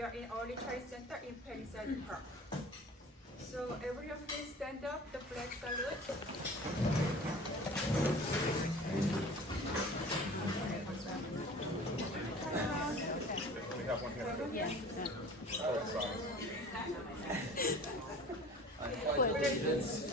we are in Early Child Center in Palisades Park. So everyone please stand up, the flag salute. We have one here.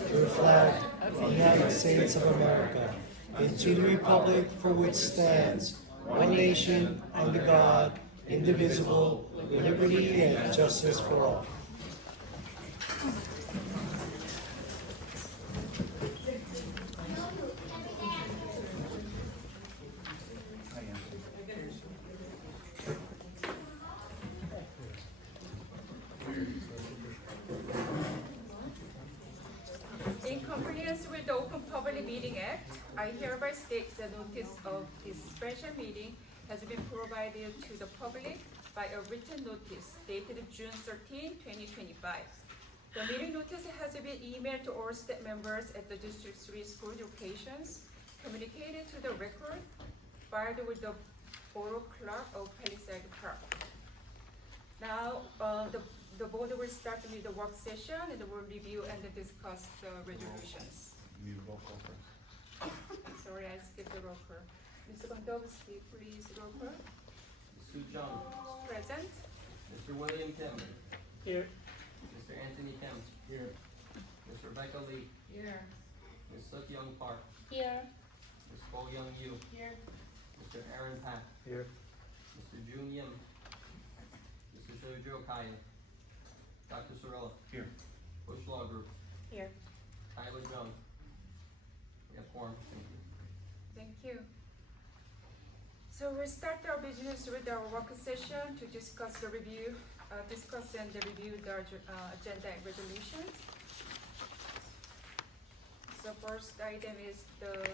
To the flag of the United States of America, and to the republic for which stands one nation, under God, indivisible, with liberty and justice for all. In compliance with the Open Public Meeting Act, I hereby state the notice of this special meeting has been provided to the public by a written notice dated June 13, 2025. The meeting notice has been emailed to all staff members at the District 3 school locations, communicated to the record, filed with the Borough Clerk of Palisades Park. Now, the board will start with the work session and will review and discuss the resolutions. Need a roll call first. Sorry, I skipped the roll call. Mr. Gondowski, please roll call. Sue Chung, Present. Mr. William Kim, Here. Mr. Anthony Kim, Here. Ms. Rebecca Lee, Here. Ms. Suk Young Park, Here. Ms. Bo Young Yu, Here. Mr. Aaron Pak, Here. Mr. Jun Yim, Mr. Jojo Kaya, Dr. Sorella, Here. Bush Law Group, Here. Tyler Jung. We have quorum, thank you. Thank you. So we'll start our business with our work session to discuss and review the agenda and resolutions. So first item is the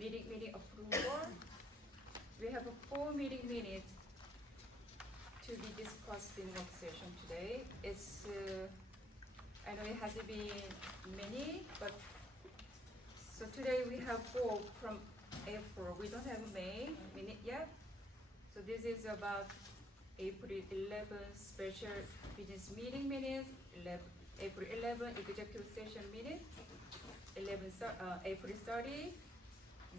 meeting approval. We have a full meeting minutes to be discussed in work session today. It's, I know it hasn't been many, but so today we have 4 from April. We don't have May minute yet. So this is about April 11th special business meeting minutes, April 11 executive session minute, April 30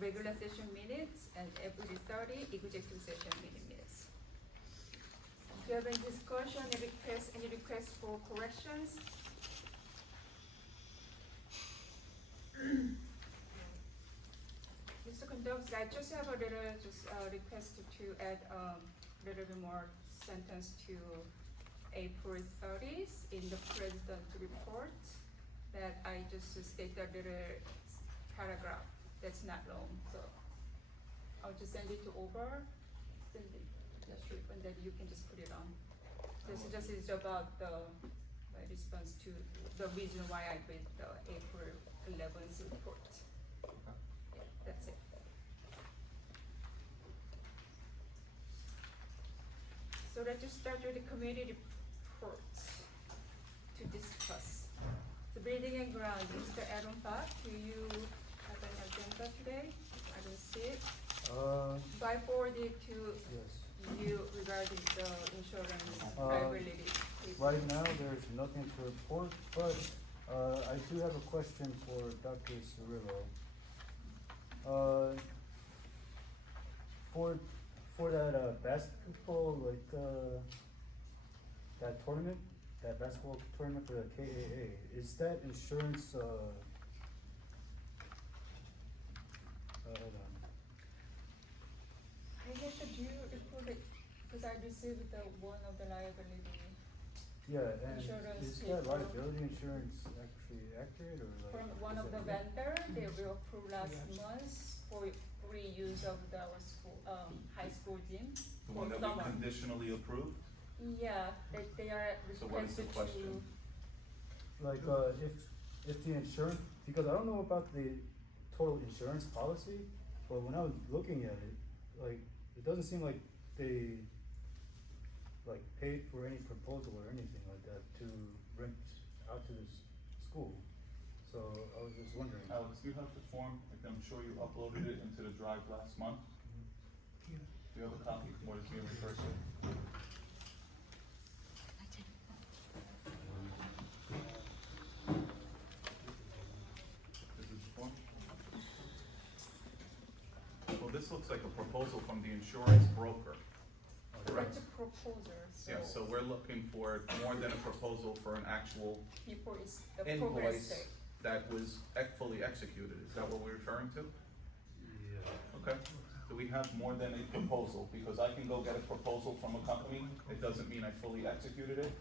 regular session minutes, and April 30 executive session meeting minutes. Do you have any discussion, any requests for corrections? Mr. Condowski, I just have a little request to add a little bit more sentence to April 30th in the president's report, that I just state a little paragraph that's not long, so I'll just send it send it next week, and then you can just put it on. This is about my response to the reason why I read the April 11th report. Yeah, that's it. So let's just start with the committee reports to discuss. The building and ground, Mr. Aaron Park, do you have an agenda today? I don't see it. So I forwarded to Yes. you regarding the insurance liability. Right now, there's nothing to report, but I do have a question for Dr. Cirillo. For that basketball, that tournament, that basketball tournament for the KAA, is that insurance, hold on. I guess that you report it, because I received one of the liability Yeah, and Insurance is that paper. liability insurance actually accurate, or like? from one is of the that vendor. They will approve last month for free use of our school, high school gym. The for one that we summer. conditionally approved? Yeah, they are So what is the requested question? to, Like, if the insurance, because I don't know about the total insurance policy, but when I was looking at it, like, it doesn't seem like they, like, paid for any proposal or anything like that to rent out to this school. So I was just wondering. Alex, you have the form, like I'm sure you uploaded it into the drive last month. Do you have a copy? What is being referred to? this looks like a proposal from the insurance broker. Correct? Such a proposal, so. Yeah, so we're looking for more than a proposal for an actual Before it's the progress invoice date. that was fully executed. Is that what we're referring to? Yeah. Okay. Do we have more than a proposal? Because I can go get a proposal from a company, it doesn't mean I fully executed it.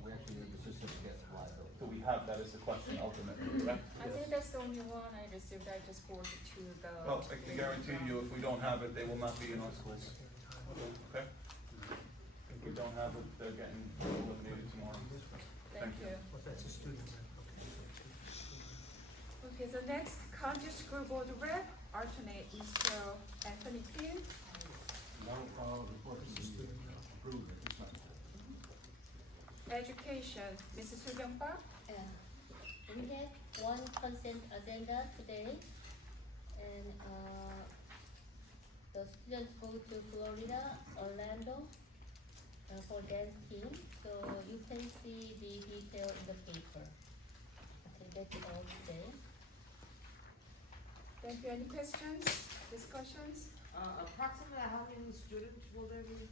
We actually need the certificate of liability. Do we have that is the question ultimately, correct? I think that's the only one I received, I just forwarded to the. Well, I can guarantee you, if we don't have it, they will not be in our schools. Okay? If we don't have it, they're getting eliminated tomorrow. Thank you. Okay, the next county school board rep, alternate Mr. Anthony Kim. Education, Mrs. Soo Byung Park. We have one consent agenda today, and the students go to Florida, Orlando, for dance team. So you can see the detail in the paper. Okay, that's all today. Thank you. Any questions, discussions? Approximately how many students will there be?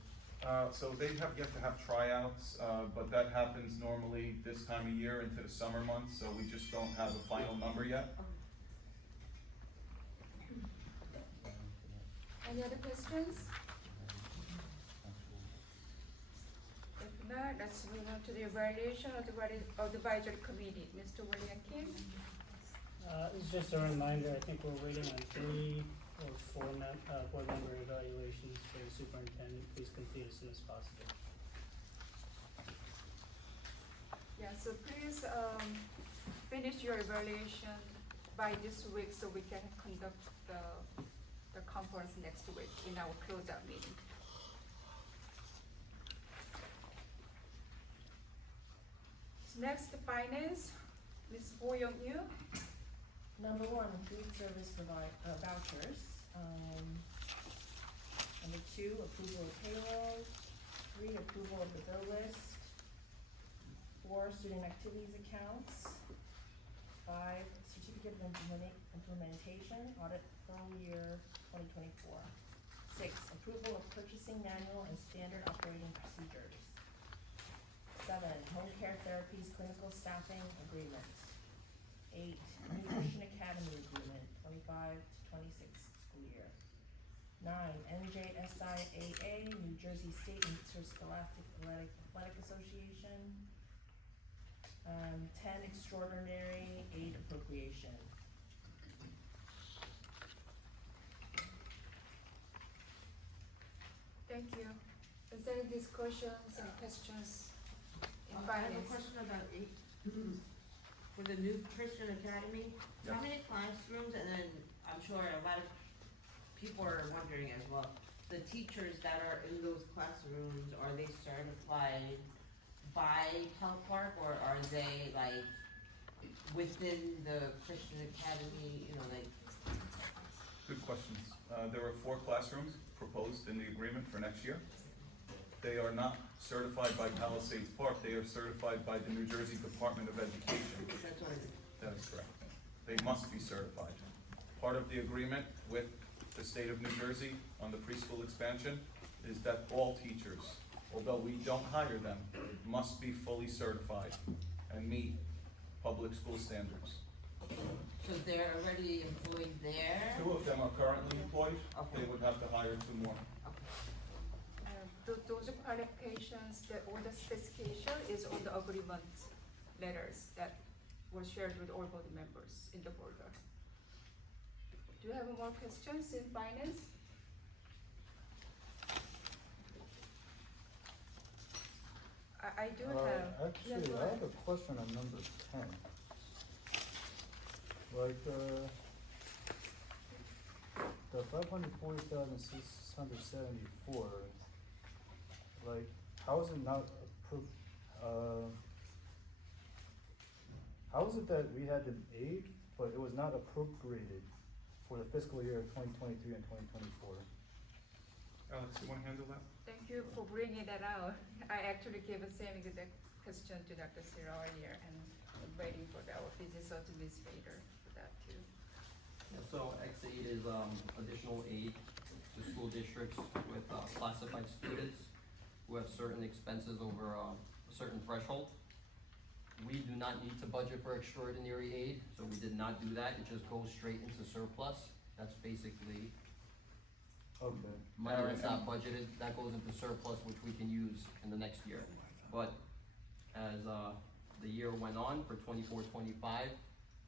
So they have yet to have tryouts, but that happens normally this time of year into the summer months, so we just don't have a final number yet. Any other questions? If not, let's move on to the evaluation of the advisory committee. Mr. William Kim. It's just a reminder, I think we're waiting on 3 or 4 board member evaluations for the superintendent. Please complete as soon as possible. Yeah, so please, finish your evaluation by this week so we can conduct the conference next week in our closeout meeting. So next, finance, Ms. Bo Young-yu. Number one, food service vouchers. Number two, approval of payroll. 3, approval of the bill list. 4, student activities accounts. 5, certificate of implementation, audit full year 2024. 6, approval of purchasing manual and standard operating procedures. 7, home care therapies clinical staffing agreement. 8, new Christian Academy agreement, 25 to 26 school year. 9, NJSIAA, New Jersey State Interscholastic Athletic Association. 10, extraordinary aid appropriation. Thank you. Is there any discussions and questions in I have a finance? question about for the new Christian Academy. How Yes. many classrooms, and then I'm sure a lot of people are wondering as well, the teachers that are in those classrooms, are they certified by Health Park, or are they like within the Christian Academy, you know, like? Good questions. There are 4 classrooms proposed in the agreement for next year. They are not certified by Palisades Park, they are certified by the New Jersey Department of Education. That's what That is correct. They must be certified. Part of the agreement with the state of New Jersey on the preschool expansion is that all teachers, although we don't hire them, must be fully certified and meet public school standards. So they're already employed there? 2 of them are currently employed, Okay. they would have to hire 2 more. Those qualifications, all the specification is on the agreement letters that were shared with all board members in the folder. Do you have more questions in finance? I do have. Actually, I have a question on number 10. Like, the 540,674, like, how is it not approved, how is it that we had an aid, but it was not appropriated for the fiscal year 2023 and 2024? Alex, you wanna handle that? Thank you for bringing that out. I actually gave the same exact question to Dr. Sira earlier, and I'm waiting for our business administrator for that too. Yeah, so X8 is, additional aid to school districts with, classified students who have certain expenses over, a certain threshold. We do not need to budget for extraordinary aid, so we did not do that, it just goes straight into surplus. That's basically Okay. money that's not budgeted, that goes into surplus, which we can use in the next year. But as, the year went on for 24-25,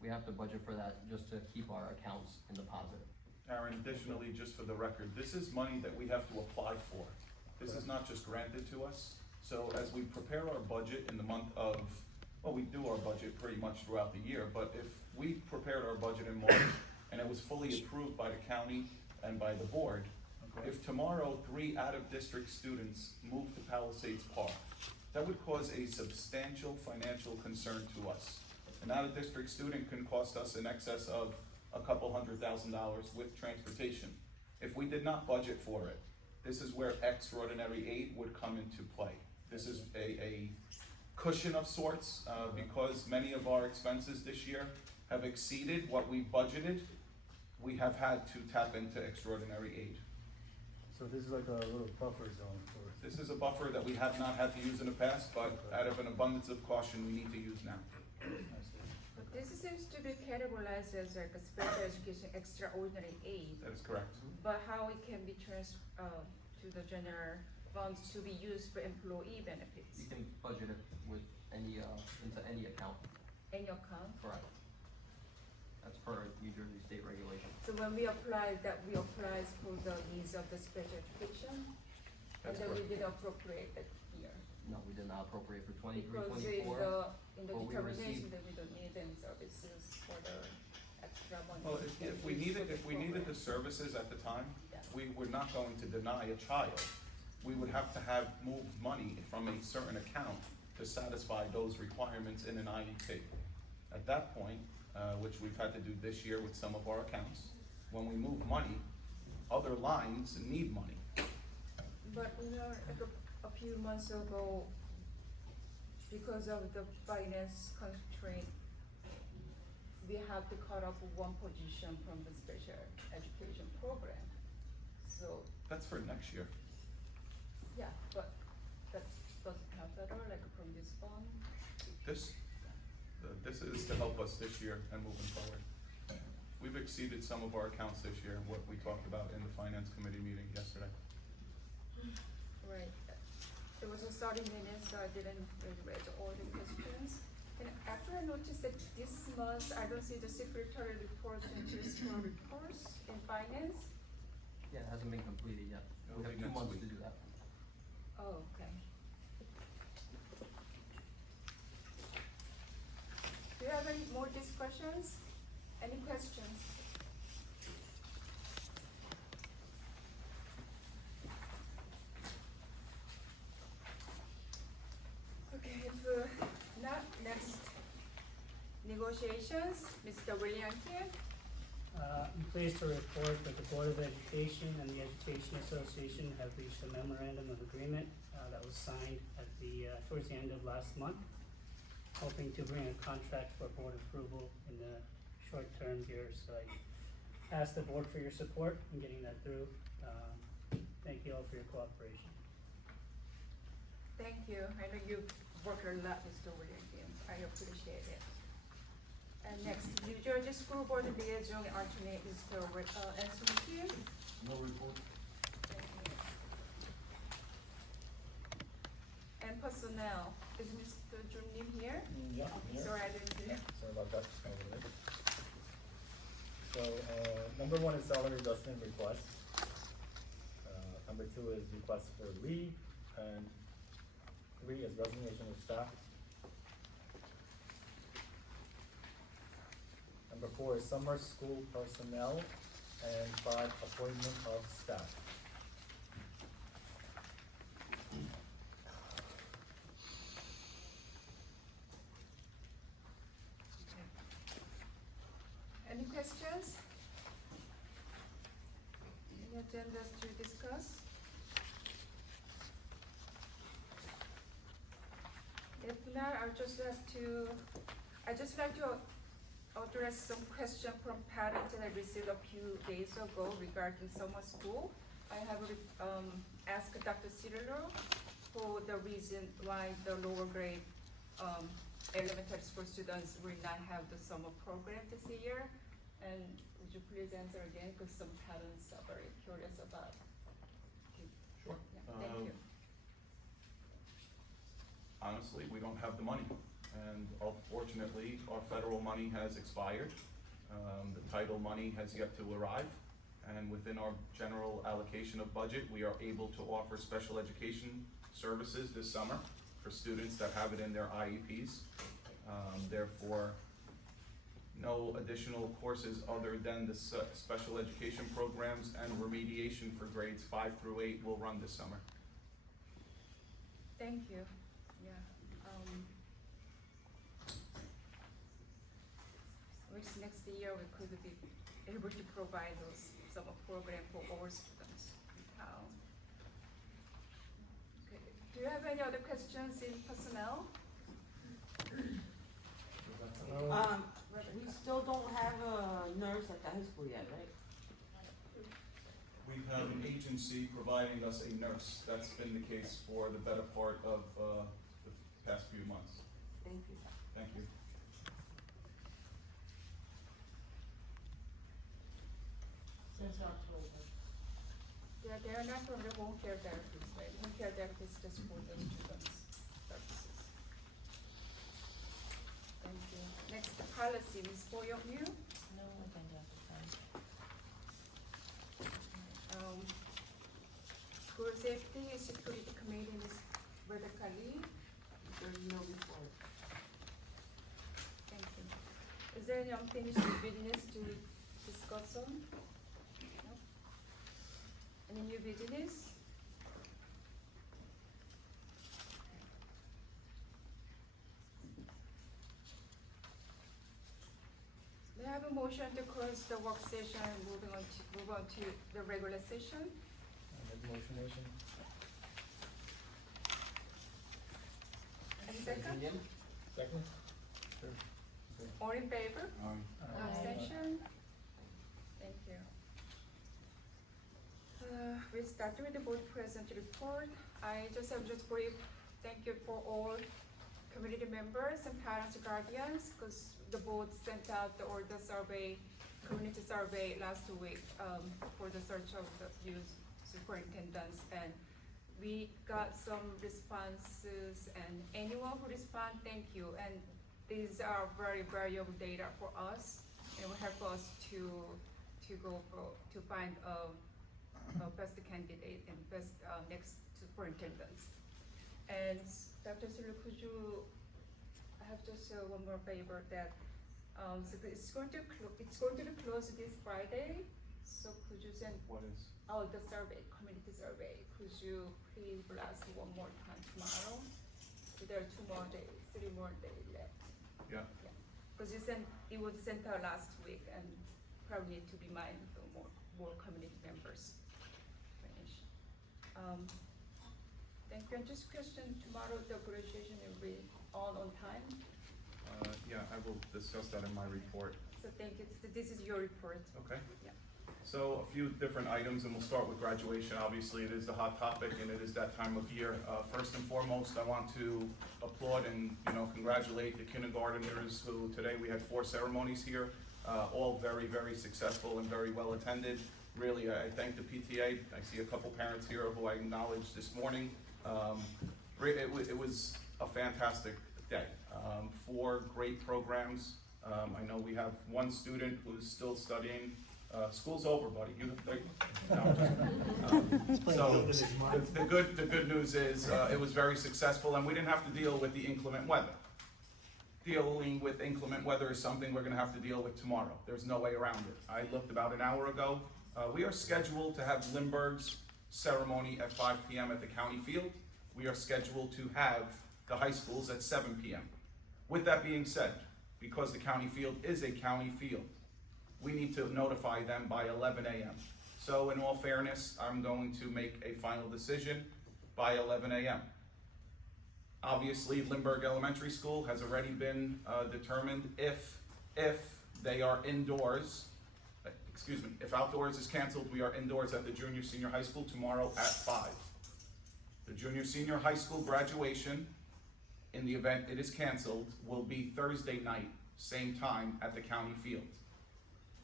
we have to budget for that just to keep our accounts in the positive. Aaron, additionally, just for the record, this is money that we have to apply for. This is not just granted to us. So as we prepare our budget in the month of, well, we do our budget pretty much throughout the year, but if we prepared our budget in March and it was fully approved by the county and by the board, if tomorrow 3 out-of-district students move to Palisades Park, that would cause a substantial financial concern to us. An out-of-district student can cost us in excess of a couple $100,000 with transportation. If we did not budget for it, this is where extraordinary aid would come into play. This is a cushion of sorts, because many of our expenses this year have exceeded what we budgeted. We have had to tap into extraordinary aid. So this is like a little buffer zone for. This is a buffer that we have not had to use in the past, but out of an abundance of caution, we need to use now. But this seems to be categorized as like a special education extraordinary aid, That is correct. but how it can be to the general funds to be used for employee benefits, You can budget it with any, into any account, in your account? correct? That's per New Jersey state regulation. So when we apply that, we apply for the needs of the special education? And That's then we correct. did appropriate that year? No, we did not appropriate for 23, Because 24. in the but we determination received- that we don't need any services for the extra money. Well, if we needed the services at the time, Yeah. we were not going to deny a child. We would have to have moved money from a certain account to satisfy those requirements in an IEP. At that point, which we've had to do this year with some of our accounts, when we move money, other lines need money. But like a few months ago, because of the finance constraint, we have to cut off one position from the special education program. So, That's for next year. yeah, but that doesn't have that, or like from this fund? This is to help us this year and moving forward. We've exceeded some of our accounts this year, what we talked about in the finance committee meeting yesterday. Right. It was a 30 minutes, so I didn't really read all the questions. And after I noticed that this month, I don't see the secretary report into school reports in finance. Yeah, it hasn't been completed yet. It'll We be have 2 next months week. to do that. Oh, okay. Do you have any more discussions? Any questions? Okay, now, next, negotiations, Mr. William here. I'm pleased to report that the Board of Education and the Education Association have reached a memorandum of agreement that was signed at towards the end of last month, hoping to bring a contract for board approval in the short term here. So I ask the board for your support in getting that through. Thank you all for your cooperation. Thank you. I know you worked a lot, Mr. William. I appreciate it. And next, New Jersey School Board Liaison alternate Mr. Anthony here. No report? And personnel, is Mr. Jun Lim here? Yeah, Sorry, I didn't see. Sorry about that. Just a minute. So, number 1 is salary adjustment request. Number 2 is request for leave, and 3 is resignation of staff. Number 4 is summer school personnel, and 5, appointment of staff. Any questions? Any agendas to discuss? If not, I just like to address some question from parents that I received a few days ago regarding summer school. I have asked Dr. Cirillo for the reason why the lower grade elementary school students will not have the summer program this year. And would you please answer again, because some parents are very curious about it. Sure. Yeah, thank you. Honestly, we don't have the money, and unfortunately, our federal money has expired. The title money has yet to arrive, and within our general allocation of budget, we are able to offer special education services this summer for students that have it in their IEPs. Therefore, no additional courses other than the special education programs and remediation for grades 5 through 8 will run this summer. Thank you. Yeah. Which next year we could be able to provide those summer program for all students. Okay. Do you have any other questions in personnel? We still don't have a nurse at the high school yet, right? We have an agency providing us a nurse. That's been the case for the better part of the past few months. Thank you. Thank you. Since October. Yeah, they are not from the home care therapists, right? Home care therapists just for the students' services. Thank you. Next, the policy, Ms. Boyoung-yu. No agenda at this time. School safety security committee, Ms. Brother Kali. There's no report. Thank you. Is there any unfinished business to discuss on? No? Any new business? May I have a motion to close the work session and move on to the regular session? Motion. Any second? Second? All in favor? No abstention? Thank you. We start with the board present report. I just have brief thank you for all community members and parents and guardians, because the board sent out the order survey, community survey last week for the search of the new superintendents, and we got some responses, and anyone who respond, thank you. And these are very valuable data for us, and will help us to find a best candidate and best next superintendents. And Dr. Sulu, could you, I have just one more favor that, so it's going to close this Friday, so could you send, What is? oh, the survey, community survey, could you please blast one more time tomorrow? There are 3 more days left. Yeah. Because it was sent out last week, and probably need to remind the more community members. Finish. Thank you. And just question, tomorrow the graduation will be on time? Yeah, I will discuss that in my report. So thank you. So this is your report. Okay. Yeah. So a few different items, and we'll start with graduation. Obviously, it is the hot topic, and it is that time of year. First and foremost, I want to applaud and congratulate the kindergarteners who today we had 4 ceremonies here, all very, very successful and very well attended. Really, I thank the PTA. I see a couple parents here who I acknowledged this morning. It was a fantastic day. 4 great programs. I know we have one student who's still studying. School's over, buddy. So the good news is it was very successful, and we didn't have to deal with the inclement weather. Dealing with inclement weather is something we're going to have to deal with tomorrow. There's no way around it. I looked about an hour ago. We are scheduled to have Lindbergh's ceremony at 5 p.m. at the county field. We are scheduled to have the high schools at 7 p.m. With that being said, because the county field is a county field, we need to notify them by 11 a.m. So in all fairness, I'm going to make a final decision by 11 a.m. Obviously, Lindbergh Elementary School has already been determined if they are indoors. Excuse me, if outdoors is canceled, we are indoors at the junior senior high school tomorrow at 5. The junior senior high school graduation, in the event it is canceled, will be Thursday night, same time at the county field.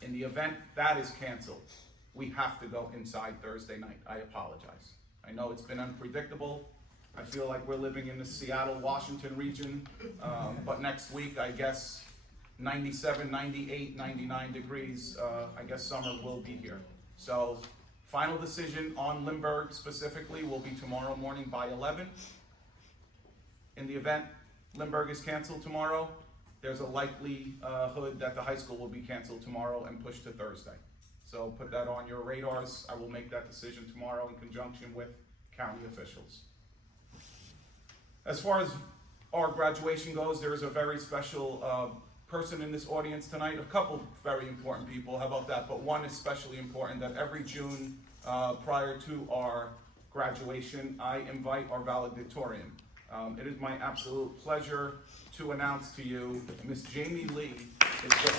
In the event that is canceled, we have to go inside Thursday night. I apologize. I know it's been unpredictable. I feel like we're living in the Seattle, Washington region, but next week, I guess, 97, 98, 99 degrees, I guess summer will be here. So, final decision on Lindbergh specifically will be tomorrow morning by 11. In the event Lindbergh is canceled tomorrow, there's a likelihood that the high school will be canceled tomorrow and pushed to Thursday. So put that on your radars. I will make that decision tomorrow in conjunction with county officials. As far as our graduation goes, there is a very special person in this audience tonight, a couple very important people, how about that? But one especially important, that every June prior to our graduation, I invite our valedictorian. It is my absolute pleasure to announce to you, Miss Jamie Lee is with us.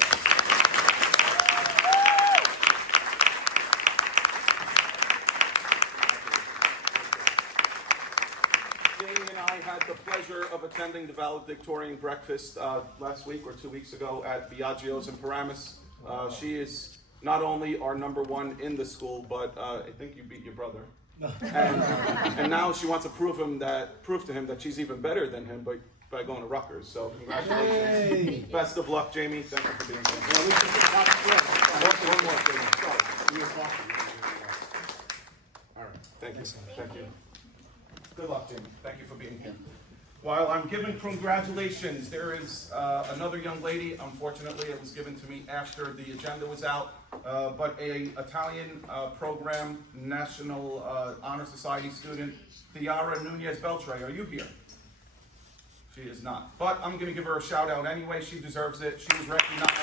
Jamie and I had the pleasure of attending the valedictorian breakfast last week or 2 weeks ago at Biagio's in Paramus. She is not only our #1 in the school, but I think you beat your brother. And now she wants to prove to him that she's even better than him by going to Rutgers. So congratulations. Yay. Best of luck, Jamie. Thank you for being here. One more thing. All right. Thank you. Thank you. Good luck, Jamie. Thank you for being here. While I'm giving congratulations, there is another young lady. Unfortunately, it was given to me after the agenda was out, but a Italian program National Honor Society student, Tiara Nunez Beltre. Are you here? She is not. But I'm going to give her a shout out anyway. She deserves it. She was recognized.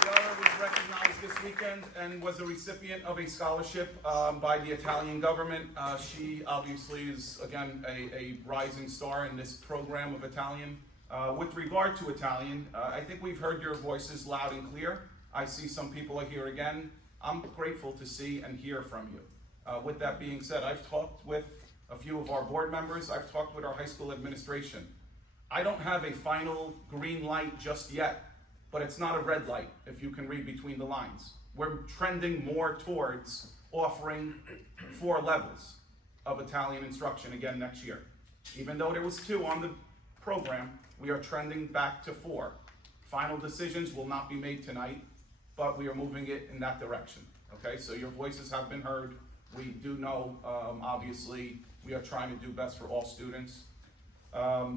Tiara was recognized this weekend and was a recipient of a scholarship by the Italian government. She obviously is, again, a rising star in this program of Italian. With regard to Italian, I think we've heard your voices loud and clear. I see some people are here again. I'm grateful to see and hear from you. With that being said, I've talked with a few of our board members. I've talked with our high school administration. I don't have a final green light just yet, but it's not a red light, if you can read between the lines. We're trending more towards offering 4 levels of Italian instruction again next year. Even though there was 2 on the program, we are trending back to 4. Final decisions will not be made tonight, but we are moving it in that direction. Okay, so your voices have been heard. We do know, obviously, we are trying to do best for all students.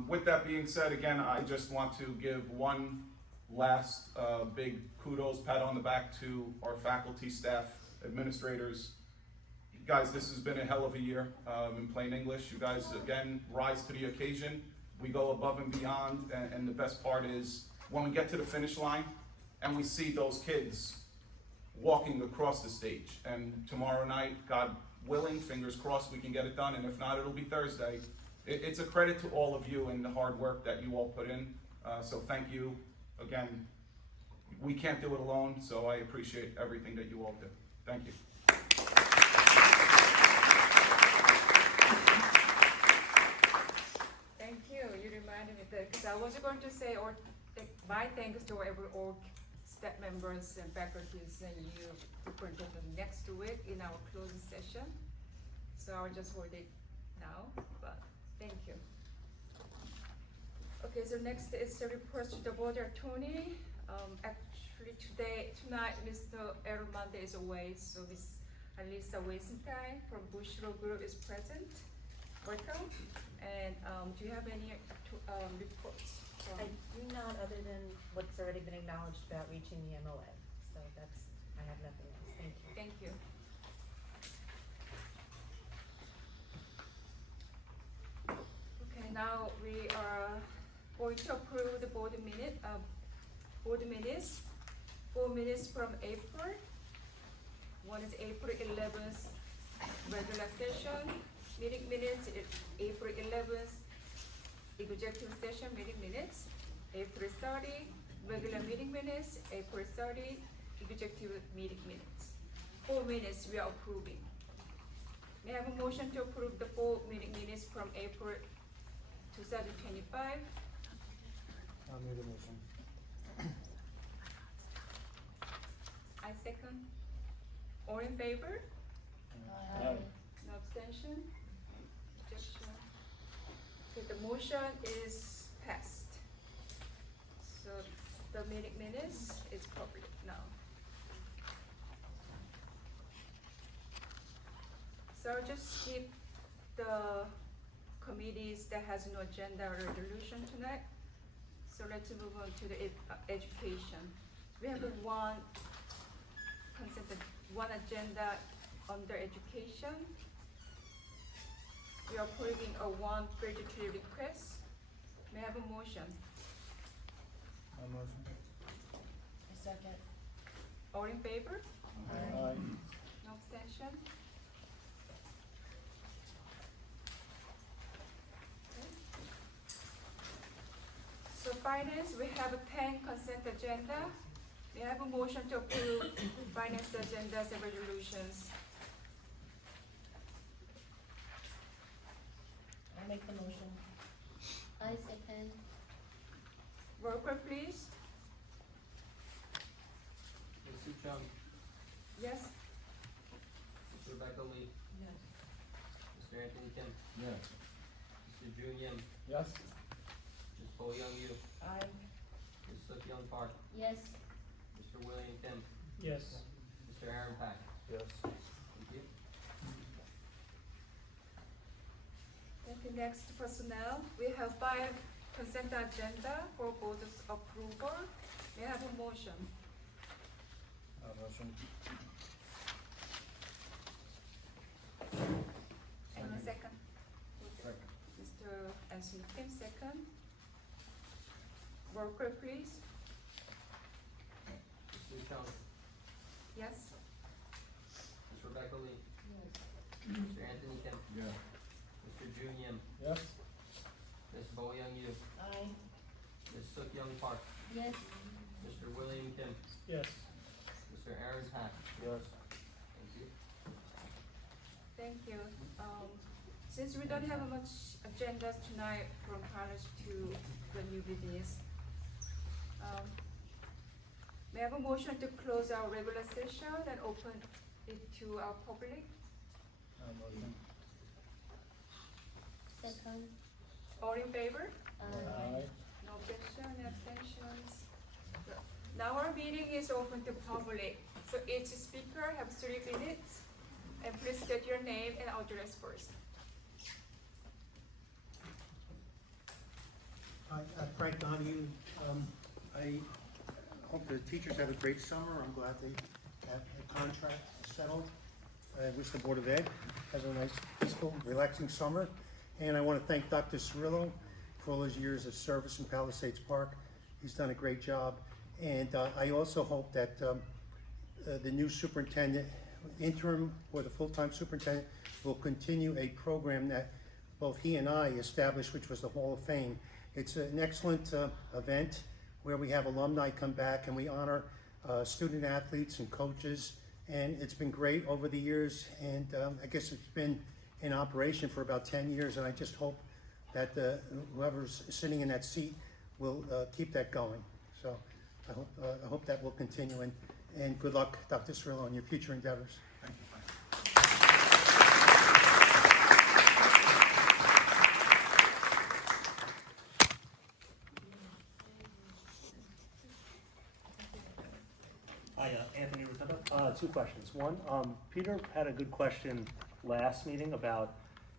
With that being said, again, I just want to give one last big kudos, pat on the back to our faculty, staff, administrators. Guys, this has been a hell of a year in plain English. You guys, again, rise to the occasion. We go above and beyond, and the best part is when we get to the finish line and we see those kids walking across the stage. And tomorrow night, God willing, fingers crossed, we can get it done. And if not, it'll be Thursday. It's a credit to all of you and the hard work that you all put in. So thank you. Again, we can't do it alone, so I appreciate everything that you all do. Thank you. Thank you. You reminded me that, because I was going to say, my thanks to all staff members and faculties, and you presented next week in our closing session. So I'll just hold it now, but thank you. Okay, so next is the report to the board attorney. Actually tonight, Mr. Armando is away, so Ms. Alisa Weisenstein from Bushro Group is present. Welcome. And do you have any reports? I do not, other than what's already been acknowledged about reaching the MOA. So I have nothing else. Thank you. Thank you. Okay, now we are going to approve the board minutes. 4 minutes from April. One is April 11th regular session meeting minutes. April 11th executive session meeting minutes. April 30, regular meeting minutes, April 30, executive meeting minutes. 4 minutes we are approving. May I have a motion to approve the 4 meeting minutes from April 2025? I made a motion. I second. All in favor? Aye. No abstention? Objection? Okay, the motion is passed. So the meeting minutes is public now. So I'll just skip the committees that has no agenda or resolution tonight. So let's move on to the education. We have one agenda under education. We are approving one budgetary request. May I have a motion? A motion. A second. All in favor? Aye. No abstention? Okay. So finance, we have 10 consent agenda. May I have a motion to approve finance agendas and resolutions? I'll make the motion. I second. Roll call please. Ms. Sue Chung, Yes? Ms. Rebecca Lee, Yes. Mr. Anthony Kim, Yes. Mr. Jun Yim, Yes. Ms. Bo Young Yu, Aye. Ms. Suk Young Park, Yes. Mr. William Kim, Yes. Mr. Aaron Pack. Yes. Thank you. Okay, next personnel, we have 5 consent agenda for board's approval. May I have a motion? A motion. And a second? Second. Mr. Anthony Kim, second. Roll call please. Ms. Sue Chung, Yes? Ms. Rebecca Lee, Yes. Mr. Anthony Kim, Yeah. Mr. Jun Yim, Yes. Ms. Bo Young Yu, Aye. Ms. Suk Young Park, Yes. Mr. William Kim, Yes. Mr. Aaron Pack. Yes. Thank you. Thank you. Since we don't have much agendas tonight from college to the new business, may I have a motion to close our regular session and open it to our public? A motion. Second. All in favor? Aye. No objection, abstentions? Now our meeting is open to public, so each speaker have 3 minutes, and please state your name and address first. Hi, Frank Donahue. I hope the teachers have a great summer. I'm glad they have the contract settled. I wish the Board of Ed has a nice, peaceful, relaxing summer. And I want to thank Dr. Cirillo for all his years of service in Palisades Park. He's done a great job. And I also hope that the new superintendent, interim or the full-time superintendent, will continue a program that both he and I established, which was the Hall of Fame. It's an excellent event where we have alumni come back and we honor student athletes and coaches. And it's been great over the years, and I guess it's been in operation for about 10 years, and I just hope that whoever's sitting in that seat will keep that going. So I hope that will continue, and good luck, Dr. Cirillo, in your future endeavors. Thank you, Frank. Hi, Anthony Rotunda. 2 questions. One, Peter had a good question last meeting about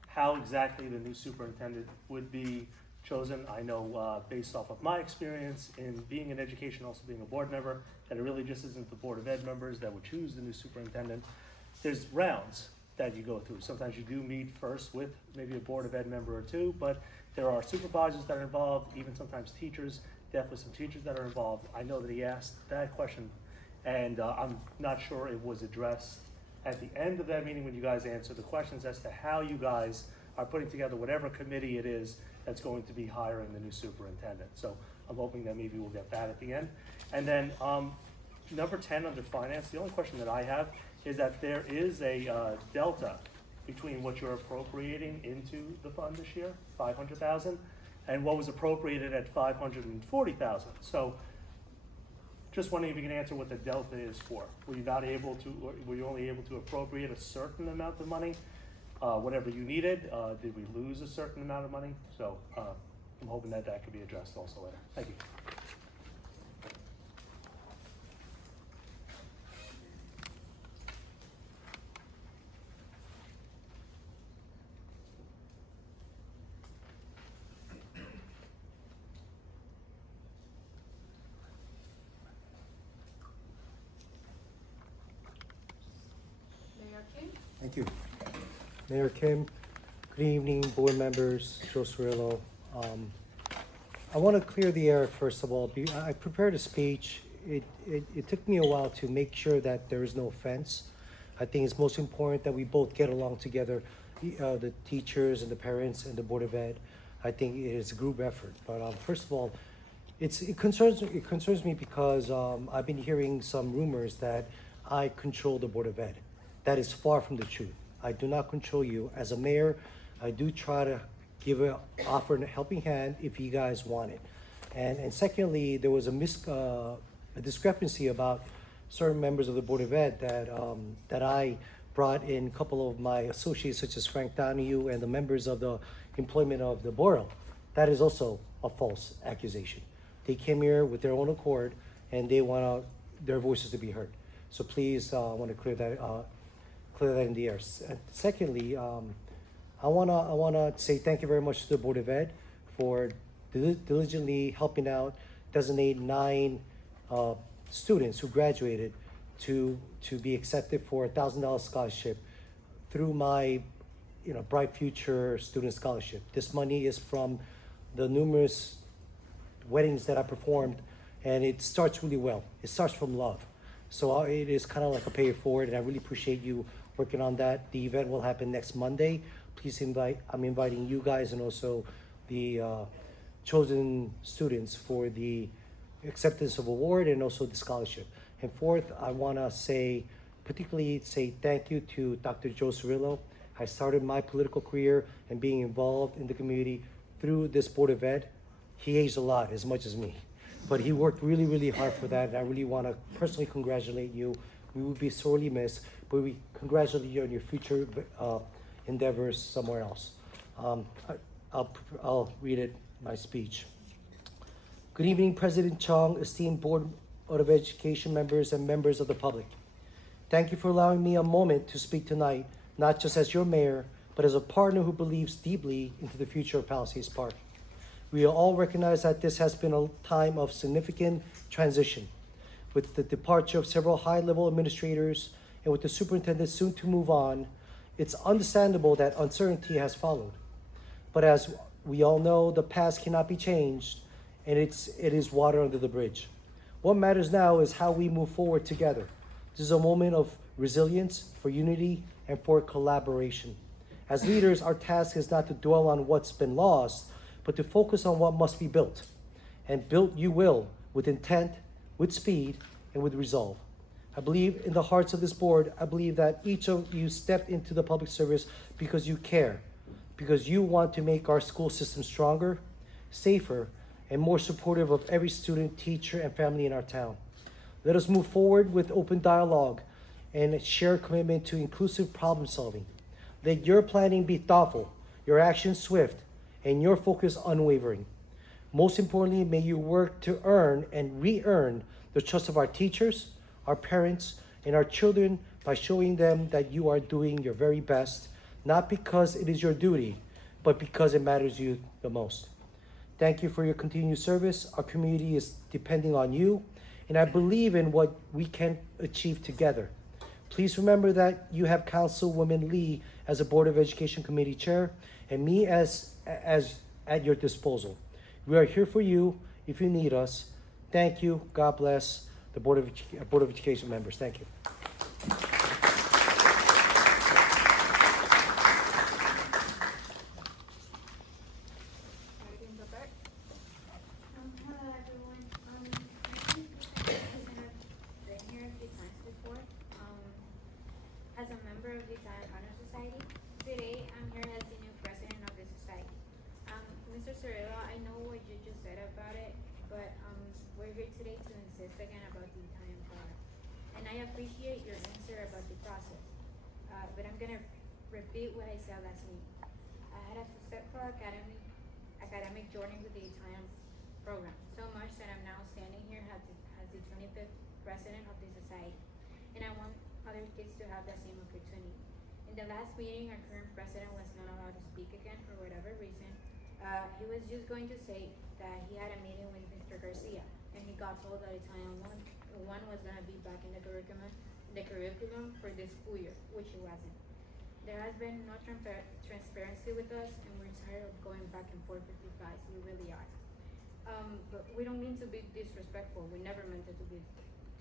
how exactly the new superintendent would be chosen. I know, based off of my experience in being in education, also being a board member, that it really just isn't the Board of Ed members that would choose the new superintendent. There's rounds that you go through. Sometimes you do meet first with maybe a Board of Ed member or 2, but there are supervisors that are involved, even sometimes teachers, definitely some teachers that are involved. I know that he asked that question, and I'm not sure it was addressed at the end of that meeting when you guys answered the questions as to how you guys are putting together whatever committee it is that's going to be hiring the new superintendent. So I'm hoping that maybe we'll get that at the end. And then, number 10 under finance, the only question that I have is that there is a delta between what you're appropriating into the fund this year, 500,000, and what was appropriated at 540,000. So just wondering if you can answer what the delta is for. Were you not able to, or were you only able to appropriate a certain amount of money, whatever you needed? Did we lose a certain amount of money? So I'm hoping that that could be addressed also later. Thank you. Mayor Kim? Thank you. Mayor Kim, good evening, board members, Joe Cirillo. I want to clear the air, first of all. I prepared a speech. It took me a while to make sure that there is no offense. I think it's most important that we both get along together, the teachers and the parents and the Board of Ed. I think it is a group effort. But first of all, it concerns me because I've been hearing some rumors that I control the Board of Ed. That is far from the truth. I do not control you. As a mayor, I do try to offer a helping hand if you guys want it. And secondly, there was a discrepancy about certain members of the Board of Ed that I brought in a couple of my associates, such as Frank Donahue and the members of the employment of the borough. That is also a false accusation. They came here with their own accord, and they want their voices to be heard. So please, I want to clear that in the air. Secondly, I wanna say thank you very much to the Board of Ed for diligently helping out, designate 9 students who graduated to be accepted for a $1,000 scholarship through my Bright Future Student Scholarship. This money is from the numerous weddings that I performed, and it starts really well. It starts from love. So it is kind of like a pay it forward, and I really appreciate you working on that. The event will happen next Monday. Please I'm inviting you guys and also the chosen students for the acceptance of award and also the scholarship. And fourth, I want to particularly say thank you to Dr. Joe Cirillo. I started my political career and being involved in the community through this Board of Ed. He aged a lot, as much as me, but he worked really, really hard for that. And I really want to personally congratulate you. We will be sorely missed, but we congratulate you on your future endeavors somewhere else. I'll read my speech. Good evening, President Chung, esteemed Board of Education members and members of the public. Thank you for allowing me a moment to speak tonight, not just as your mayor, but as a partner who believes deeply into the future of Palisades Park. We all recognize that this has been a time of significant transition, with the departure of several high-level administrators and with the superintendent soon to move on. It's understandable that uncertainty has followed. But as we all know, the past cannot be changed, and it is water under the bridge. What matters now is how we move forward together. This is a moment of resilience, for unity, and for collaboration. As leaders, our task is not to dwell on what's been lost, but to focus on what must be built. And built you will, with intent, with speed, and with resolve. I believe in the hearts of this board. I believe that each of you stepped into the public service because you care, because you want to make our school system stronger, safer, and more supportive of every student, teacher, and family in our town. Let us move forward with open dialogue and a shared commitment to inclusive problem solving. Let your planning be thoughtful, your actions swift, and your focus unwavering. Most importantly, may you work to earn and re-earn the trust of our teachers, our parents, and our children by showing them that you are doing your very best, not because it is your duty, but because it matters to you the most. Thank you for your continued service. Our community is depending on you, and I believe in what we can achieve together. Please remember that you have Councilwoman Lee as a Board of Education Committee Chair, and me as at your disposal. We are here for you if you need us. Thank you. God bless the Board of Education members. Thank you. Right in the back. Hello we're here today to insist again about the Italian program. And I appreciate your answer about the process, but I'm gonna repeat what I said last week. I had a successful academic journey with the Italian program, so much that I'm now standing here as the 25th president of the society. And I want other kids to have that same opportunity. In the last meeting, our current president was not allowed to speak again for whatever reason. He was just going to say that he had a meeting with Mr. Garcia, and he got told that Italian one was gonna be back in the curriculum for this school year, which it wasn't. There has been no transparency with us, and we're tired of going back and forth with you guys. We really are. But we don't mean to be disrespectful. We never meant it to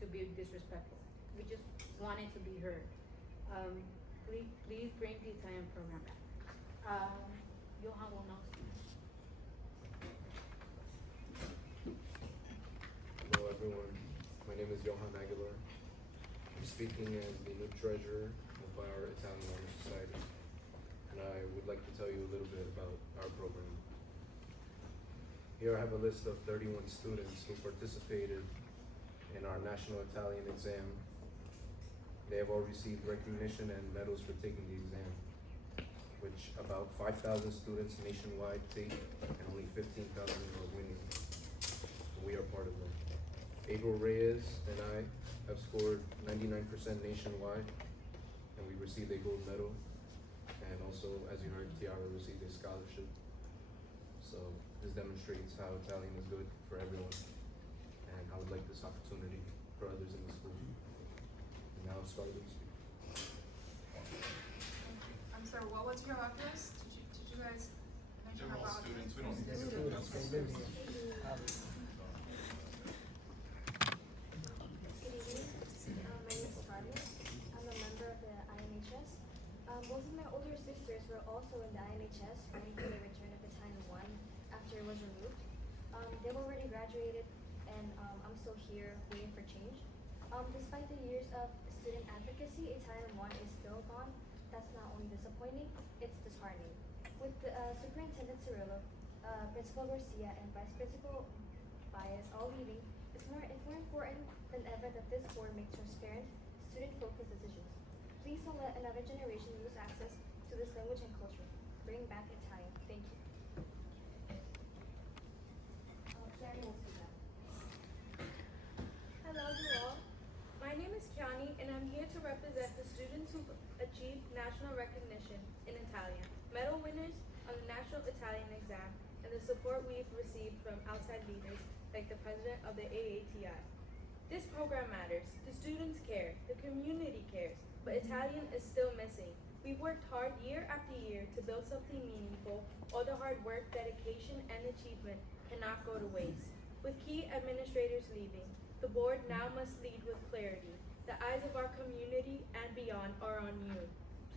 be disrespectful. We just wanted to be heard. Please bring the Italian program back. Johan will now speak. Hello everyone, my name is Johan Aguilar. I'm speaking as the new treasurer of our Italian Honor Society, and I would like to tell you a little bit about our program. Here I have a list of 31 students who participated in our national Italian exam. They have all received recognition and medals for taking the exam, which about 5,000 students nationwide take, and only 15,000 are winning. We are part of them. April Reyes and I have scored 99% nationwide, and we received a gold medal. And also, as you heard, Tiara received a scholarship. So this demonstrates how Italian is good for everyone, and I would like this opportunity for others in the school. And now Scarlett will speak. I'm sorry, what was your address? Did you guys mention They're all about? students, we don't need to. Students, they live here. Good evening. My name is Scarlett. I'm a member of the IMHS. Most of my older sisters were also in the IMHS waiting for the return of Italian 1 after it was removed. They've already graduated, and I'm still here waiting for change. Despite the years of student advocacy, Italian 1 is still gone. That's not only disappointing, it's disheartening. With the Superintendent Cirillo, Principal Garcia, and Vice Principal Baez all leaving, it's more important than ever that this board make transparent, student-focused decisions. Please don't let another generation lose access to this language and culture. Bring back Italian. Thank you. Kiani will speak now. Hello to all. My name is Kiani, and I'm here to represent the students who've achieved national recognition in Italian, medal winners on the National Italian Exam, and the support we've received from outside leaders like the president of the AATI. This program matters. The students care. The community cares. But Italian is still missing. We've worked hard year after year to build something meaningful. All the hard work, dedication, and achievement cannot go to waste. With key administrators leaving, the board now must lead with clarity. The eyes of our community and beyond are on you.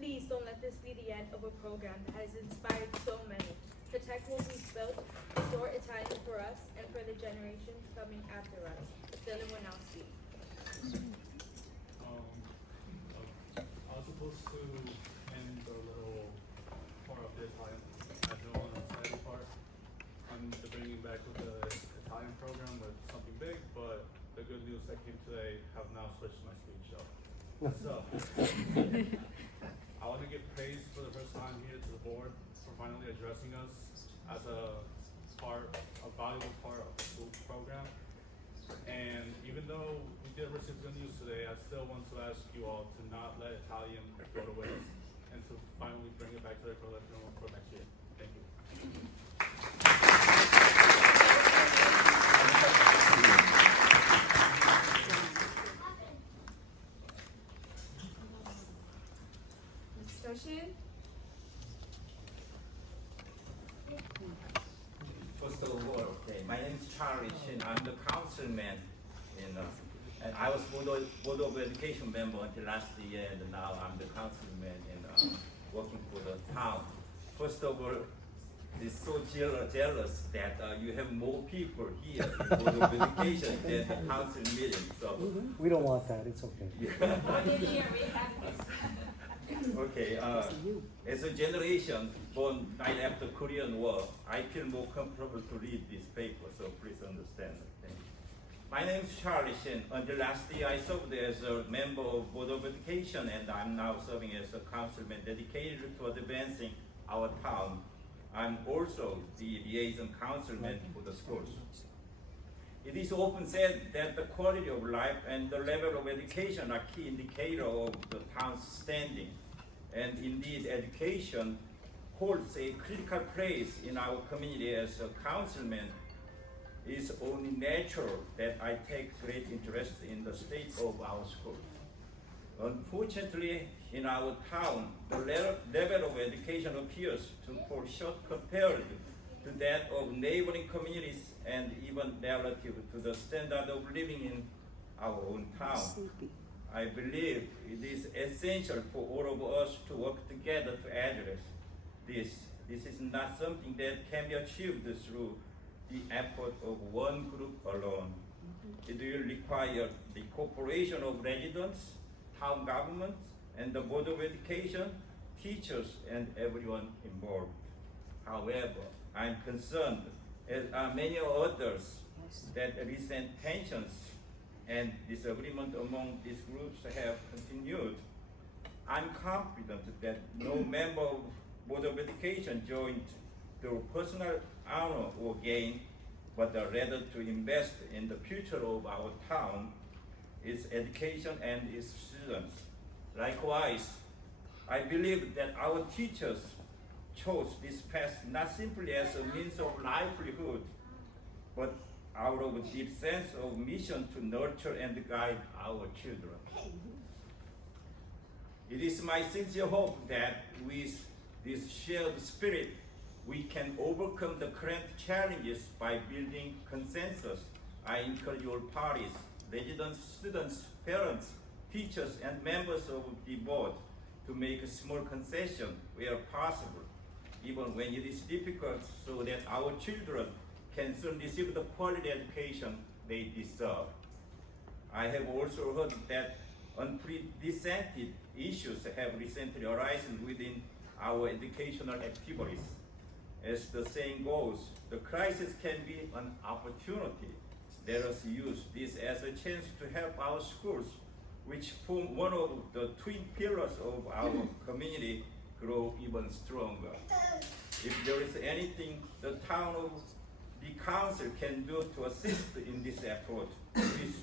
Please don't let this be the end of a program that has inspired so many. Protect what we've built, restore Italian for us and for the generations coming after us. Dylan will now speak. I was supposed to end the little part of the Italian national and society part. I'm bringing back with the Italian program with something big, but the good news that came today have now switched my speech up. So, I want to give praise for the first time here to the board for finally addressing us as a valuable part of the school program. And even though we did receive good news today, I still want to ask you all to not let Italian go to waste and to finally bring it back to their curriculum for next year. Thank you. Discussion? First of all, okay, my name is Charlie Chin. I'm the councilman and I was Board of Education member until last year, and now I'm the councilman and working for the town. First of all, it's so jealous that you have more people here in Board of Education than the council meeting. So We don't want that, it's okay. Okay, as a generation born right after Korean War, I feel more comfortable to read this paper, so please understand. Thank you. My name is Charlie Shin. Until last year, I served as a member of Board of Education, and I'm now serving as a councilman dedicated to advancing our town. I'm also the liaison councilman for the schools. It is often said that the quality of life and the level of education are key indicator of the town's standing. And indeed, education holds a critical place in our community. As a councilman, it is only natural that I take great interest in the state of our schools. Unfortunately, in our town, the level of education appears to fall short compared to that of neighboring communities and even relative to the standard of living in our own town. I believe it is essential for all of us to work together to address this. This is not something that can be achieved through the effort of one group alone. It will require the cooperation of residents, town government, and the Board of Education, teachers, and everyone involved. However, I'm concerned, as are many others, that recent tensions and disagreement among these groups have continued. I'm confident that no member of Board of Education joined through personal honor or gain, but rather to invest in the future of our town, its education, and its students. Likewise, I believe that our teachers chose this path not simply as a means of livelihood, but out of a deep sense of mission to nurture and guide our children. It is my sincere hope that with this shared spirit, we can overcome the current challenges by building consensus. I encourage all parties, residents, students, parents, teachers, and members of the board to make a small concession where possible, even when it is difficult, so that our children can soon receive the quality education they deserve. I have also heard that unprecedented issues have recently arisen within our educational activities. As the saying goes, the crisis can be an opportunity. Let us use this as a chance to help our schools, which form one of the twin pillars of our community, grow even stronger. If there is anything the town of the council can do to assist in this effort, please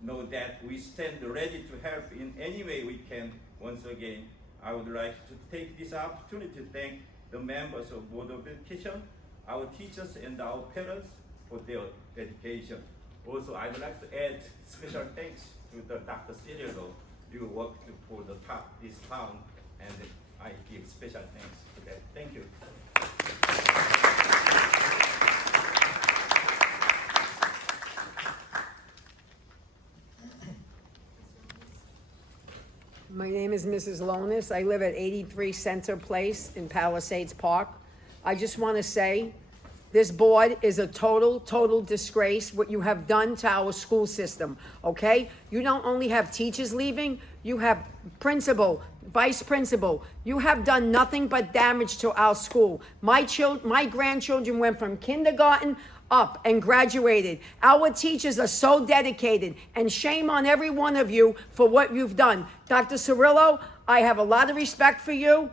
know that we stand ready to help in any way we can. Once again, I would like to take this opportunity to thank the members of Board of Education, our teachers, and our parents for their dedication. Also, I would like to add special thanks to the Dr. Cirillo. You worked for this town, and I give special thanks to that. Thank you. My name is Mrs. Lonis. I live at 83 Center Place in Palisades Park. I just want to say, this board is a total disgrace what you have done to our school system, okay? You don't only have teachers leaving, you have principal, vice principal. You have done nothing but damage to our school. My grandchildren went from kindergarten up and graduated. Our teachers are so dedicated, and shame on every one of you for what you've done. Dr. Cirillo, I have a lot of respect for you.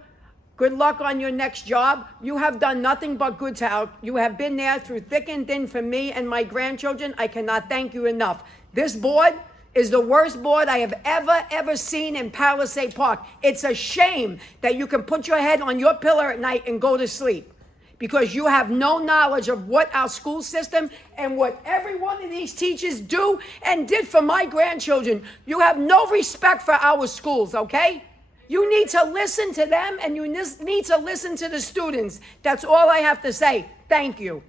Good luck on your next job. You have done nothing but good to our, you have been there through thick and thin for me and my grandchildren. I cannot thank you enough. This board is the worst board I have ever seen in Palisade Park. It's a shame that you can put your head on your pillow at night and go to sleep, because you have no knowledge of what our school system and what every one of these teachers do and did for my grandchildren. You have no respect for our schools, okay? You need to listen to them, and you need to listen to the students. That's all I have to say. Thank you.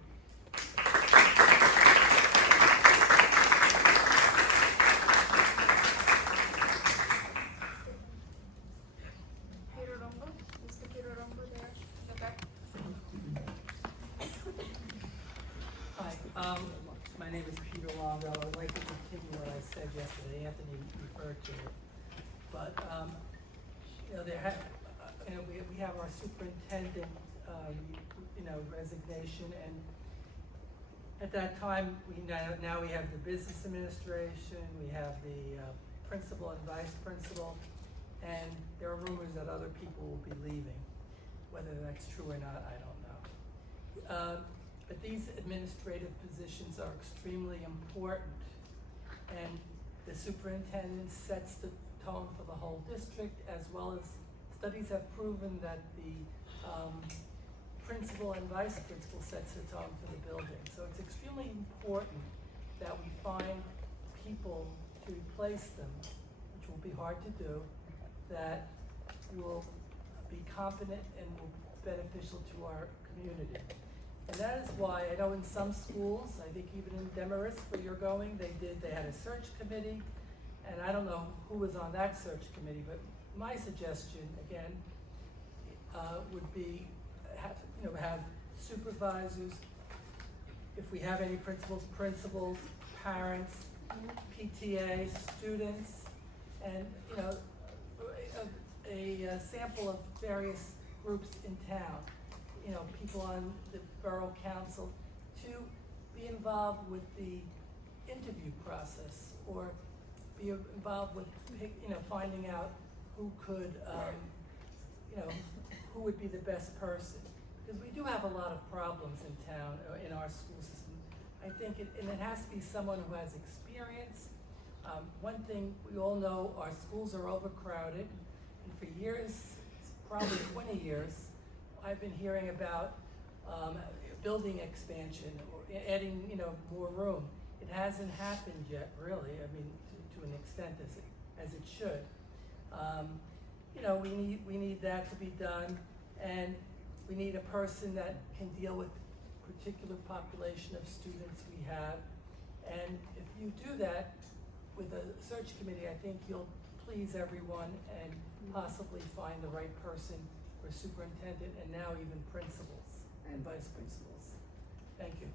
Hi, my name is Peter Longo. I'd like to continue what I said yesterday. Anthony referred to it. But, you know, we have our superintendent, resignation, At that time, now we have the business administration, we have the principal and vice principal, and there are rumors that other people will be leaving. Whether that's true or not, I don't know. But these administrative positions are extremely important, and the superintendent sets the tone for the whole district, as well as studies have proven that the principal and vice principal sets the tone for the building. So it's extremely important that we find people to replace them, which will be hard to do, that will be competent and will be beneficial to our community. And that is why I know in some schools, I think even in Demarest where you're going, they had a search committee, and I don't know who was on that search committee, but my suggestion, again, would be have supervisors, if we have any principals, parents, PTA, students, and a sample of various groups in town. People on the borough council to be involved with the interview process, or be involved with finding out who could who would be the best person. Because we do have a lot of problems in town, in our school system. I think it has to be someone who has experience. One thing we all know, our schools are overcrowded, and for years, probably 20 years, I've been hearing about building expansion or adding, more room. It hasn't happened yet, really. I mean, to an extent as it should. We need that to be done, and we need a person that can deal with the particular population of students we have. And if you do that with a search committee, I think you'll please everyone and possibly find the right person for superintendent and now even principals and vice principals. Thank you.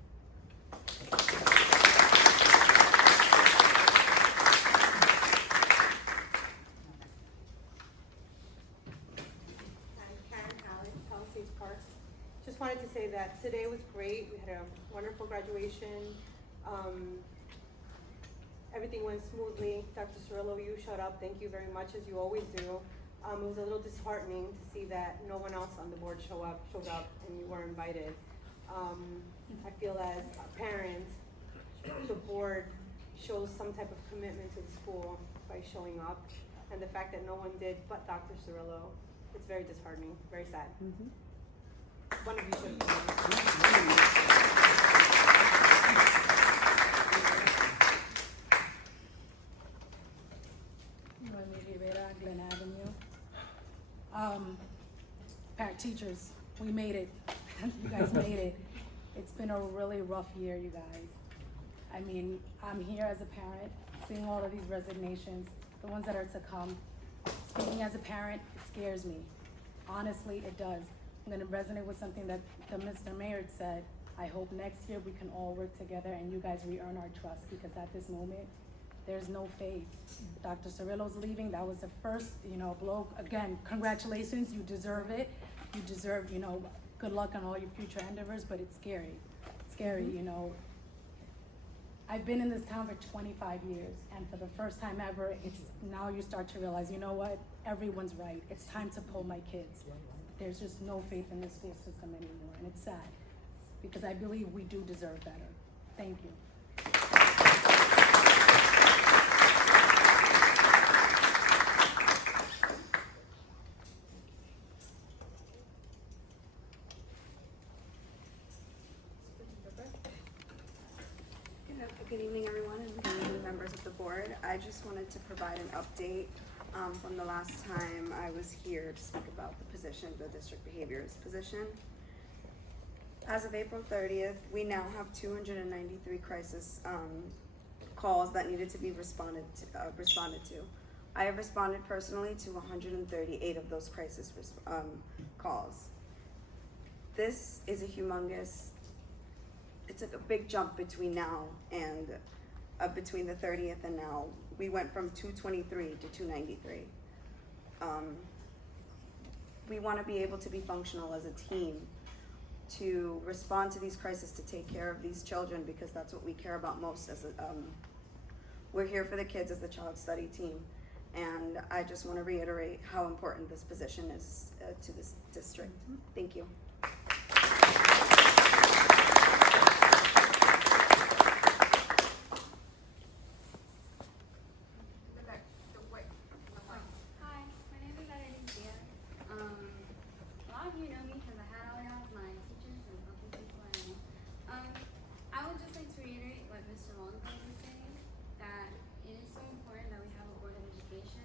Palisades Park. Just wanted to say that today was great. We had a wonderful graduation. Everything went smoothly. Dr. Cirillo, you showed up. Thank you very much, as you always do. It was a little disheartening to see that no one else on the board showed up, and you were invited. I feel as a parent, the board shows some type of commitment to the school by showing up, and the fact that no one did but Dr. Cirillo, it's very disheartening, very sad. One of you should have Glen Avenue. Parent teachers, we made it. You guys made it. It's been a really rough year, you guys. I mean, I'm here as a parent, seeing all of these resignations, the ones that are to come. Speaking as a parent, it scares me. Honestly, it does. I'm gonna resonate with something that Mr. Mayor said. I hope next year we can all work together and you guys re-earn our trust, because at this moment, there's no faith. Dr. Cirillo's leaving. That was the first, blow. Again, congratulations. You deserve it. You deserve, good luck on all your future endeavors, but it's scary. It's scary, I've been in this town for 25 years, and for the first time ever, now you start to realize, you know what? Everyone's right. It's time to pull my kids. There's just no faith in the school system anymore, and it's sad, because I believe we do deserve better. Thank you. Good evening, everyone, and good evening, members of the board. I just wanted to provide an update from the last time I was here to speak about the position, the district behaviorist position. As of April 30th, we now have 293 crisis calls that needed to be responded to. I have responded personally to 138 of those crisis calls. This is a humongous. It's like a big jump between now and between the 30th and now. We went from 223 to 293. We want to be able to be functional as a team. to respond to these crises, to take care of these children, because that's what we care about most as a, we're here for the kids as the child study team. And I just want to reiterate how important this position is to this district. Thank you. Hi, my name is Adelia. A lot of you know me because I had all y'all as my teachers and other people I know. I would just like to reiterate what Mr. Longo was saying, that it is so important that we have a board of education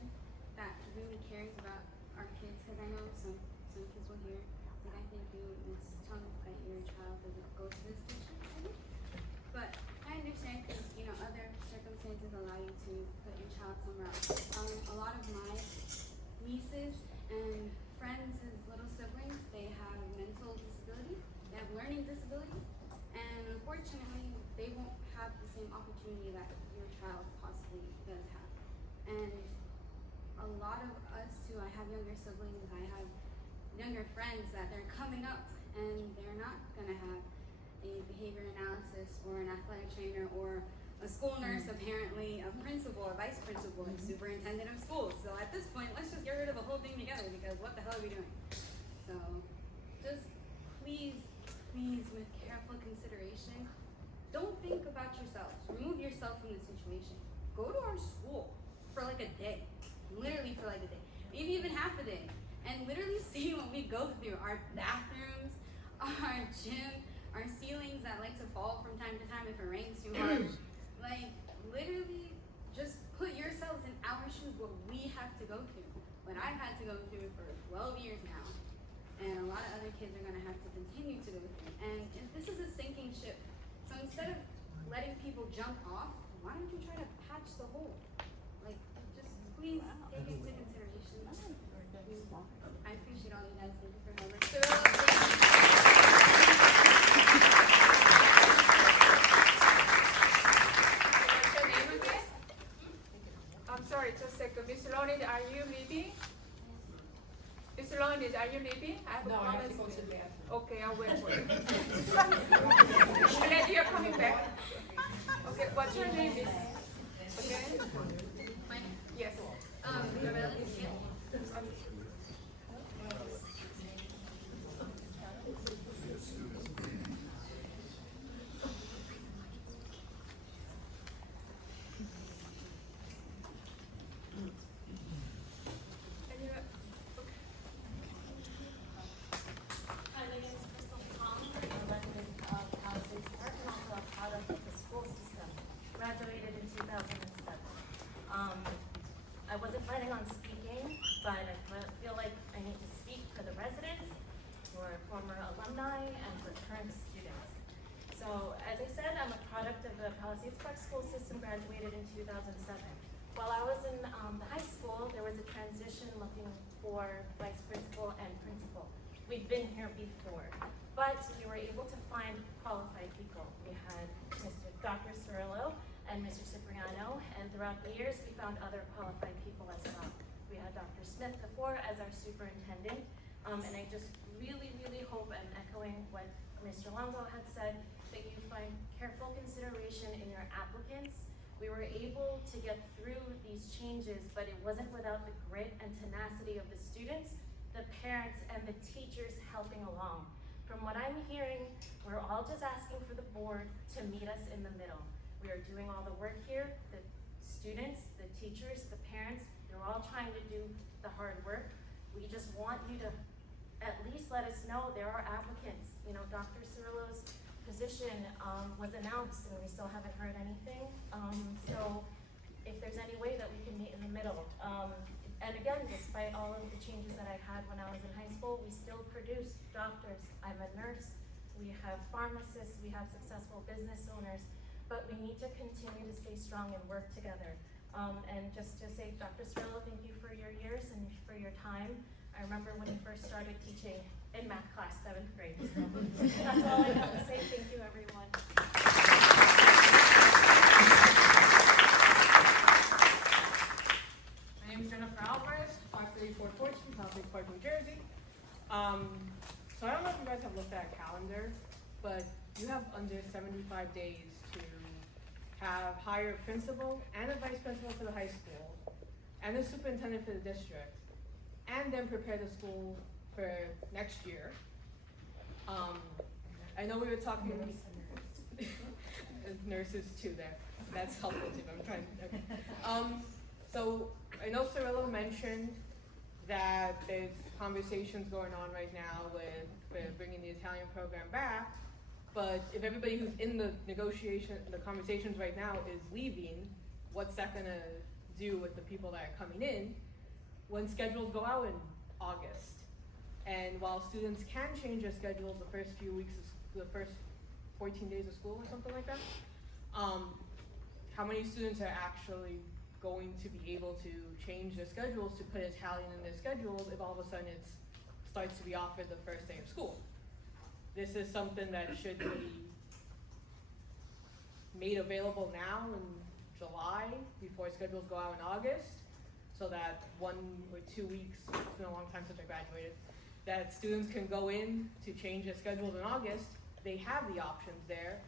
that really cares about our kids, because I know some kids will hear, like I think you, Ms. Chung, that your child doesn't go to this district, but I understand because, you know, other circumstances allow you to put your child somewhere else. A lot of my nieces and friends' little siblings, they have mental disabilities, they have learning disabilities, and unfortunately, they won't have the same opportunity that your child possibly does have. And a lot of us too, I have younger siblings, I have younger friends that they're coming up and they're not gonna have a behavior analysis or an athletic trainer or a school nurse, apparently a principal, a vice principal, a superintendent of schools. So at this point, let's just get rid of the whole thing together, because what the hell are we doing? So just please, with careful consideration, don't think about yourselves. Remove yourself from the situation. Go to our school for like a day, literally for like a day, maybe even half a day, and literally see what we go through. Our bathrooms, our gym, our ceilings that like to fall from time to time if it rains too hard. Like, literally, just put yourselves in our shoes, what we have to go through, what I've had to go through for 12 years now, and a lot of other kids are gonna have to continue to go through. And this is a sinking ship. So instead of letting people jump off, why don't you try to patch the hole? Like, just please take it into consideration. I appreciate all you guys. Thank you for helping. I'm sorry, just a second. Ms. Leonid, are you leaving? Ms. Leonid, are you leaving? I have a comment. Okay, I'll wait for you. Glad you're coming back. Okay, what's your name? Okay? My name? Yes. Gabriela Lucia. Hi, my name is Crystal Kong. I'm a resident of Palisades Park and also a product of the school system. Graduated in 2007. I wasn't planning on speaking, but I feel like I need to speak for the residents, for former alumni, and for current students. So, as I said, I'm a product of the Palisades Park school system, graduated in 2007. While I was in the high school, there was a transition looking for vice principal and principal. We'd been here before, but we were able to find qualified people. We had Dr. Cirillo and Mr. Cipriano, and throughout the years, we found other qualified people as well. We had Dr. Smith before as our superintendent, and I just really, really hope, and echoing what Mr. Longo had said, that you find careful consideration in your applicants. We were able to get through these changes, but it wasn't without the grit and tenacity of the students, the parents, and the teachers helping along. From what I'm hearing, we're all just asking for the board to meet us in the middle. We are doing all the work here, the students, the teachers, the parents, they're all trying to do the hard work. We just want you to at least let us know there are applicants. You know, Dr. Cirillo's position was announced and we still haven't heard anything. So if there's any way that we can meet in the middle. And again, despite all of the changes that I had when I was in high school, we still produce doctors. I'm a nurse, we have pharmacists, we have successful business owners, but we need to continue to stay strong and work together. And just to say, Dr. Cirillo, thank you for your years and for your time. I remember when you first started teaching in math class, 7th grade. So that's all I have to say. Thank you, everyone. My name is Jennifer Alvarez, 534 Fortune, Palisades Park, New Jersey. So I don't know if if you guys have looked at a calendar, but you have under 75 days to hire a principal and a vice principal for the high school, and a superintendent for the district, and then prepare the school for next year. I know we were talking, nurses too there, that's helpful too, I'm trying, okay. So I know Cirillo mentioned that there's conversations going on right now with bringing the Italian program back, but if everybody who's in the conversations right now is leaving, what's that gonna do with the people that are coming in when schedules go out in August? And while students can change their schedules the first few weeks, the first 14 days of school or something like that, how many students are actually going to be able to change their schedules to put Italian in their schedules if all of a sudden it starts to be offered the first day of school? This is something that should be made available now in July before schedules go out in August, so that 1 or 2 weeks, it's been a long time since I graduated, that students can go in to change their schedules in August. They have the options there,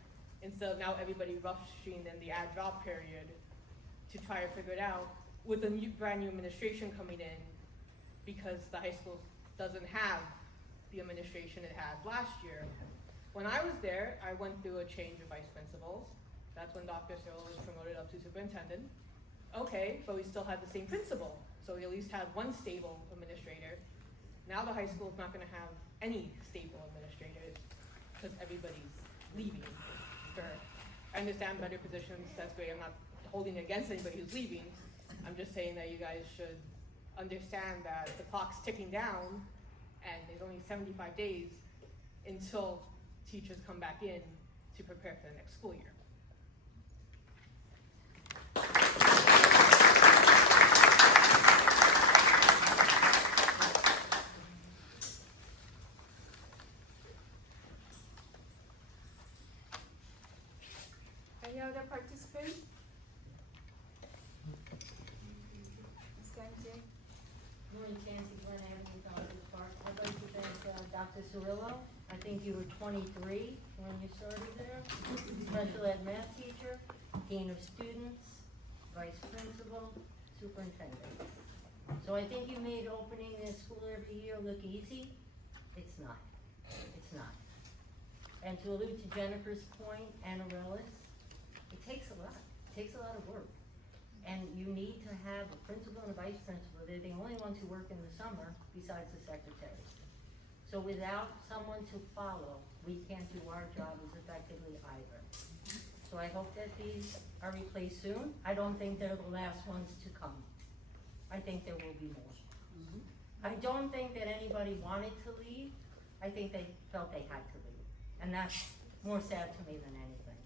instead of now everybody rushing in the add drop period to try to figure it out with a brand new administration coming in, because the high school doesn't have the administration it had last year. When I was there, I went through a change of vice principals. That's when Dr. Cirillo was promoted up to superintendent. Okay, but we still had the same principal, so we at least had one stable administrator. Now the high school is not gonna have any stable administrators because everybody's leaving. I understand better positions, that's great, I'm not holding it against anybody who's leaving. I'm just saying that you guys should understand that the clock's ticking down and there's only 75 days until teachers come back in to prepare for the next school year. Any other participants? Ms. Kanji? Morning, Chancey, Glen Avenue, Dr. Park. I'd like to thank Dr. Cirillo. I think you were 23 when you started there. Special ed math teacher, dean of students, vice principal, superintendent. So I think you made opening this school every year look easy. It's not. It's not. And to allude to Jennifer's point, Anna Rellis, it takes a lot. It takes a lot of work. And you need to have a principal and a vice principal. They're the only ones who work in the summer besides the secretary. So without someone to follow, we can't do our job as effectively either. So I hope that these are replaced soon. I don't think they're the last ones to come. I think there will be more. I don't think that anybody wanted to leave. I think they felt they had to leave. And that's more sad to me than anything.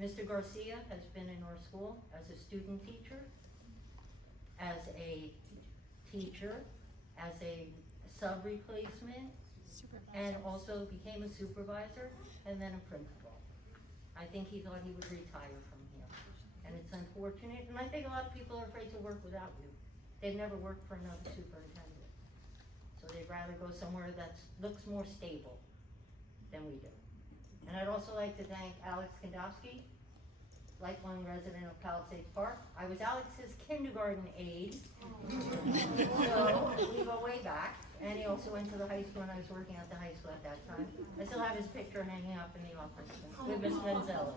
Mr. Garcia has been in our school as a student teacher, as a teacher, as a sub-replacement, and also became a supervisor and then a principal. I think he thought he would retire from here. And it's unfortunate, and I think a lot of people are afraid to work without you. They've never worked for another superintendent. So they'd rather go somewhere that looks more stable than we do. And I'd also like to thank Alex Kandowski, lifelong resident of Palisades Park. I was Alex's kindergarten aide, so we go way back. And he also went to the high school, and I was working at the high school at that time. I still have his picture hanging up in the office with Miss Manzella.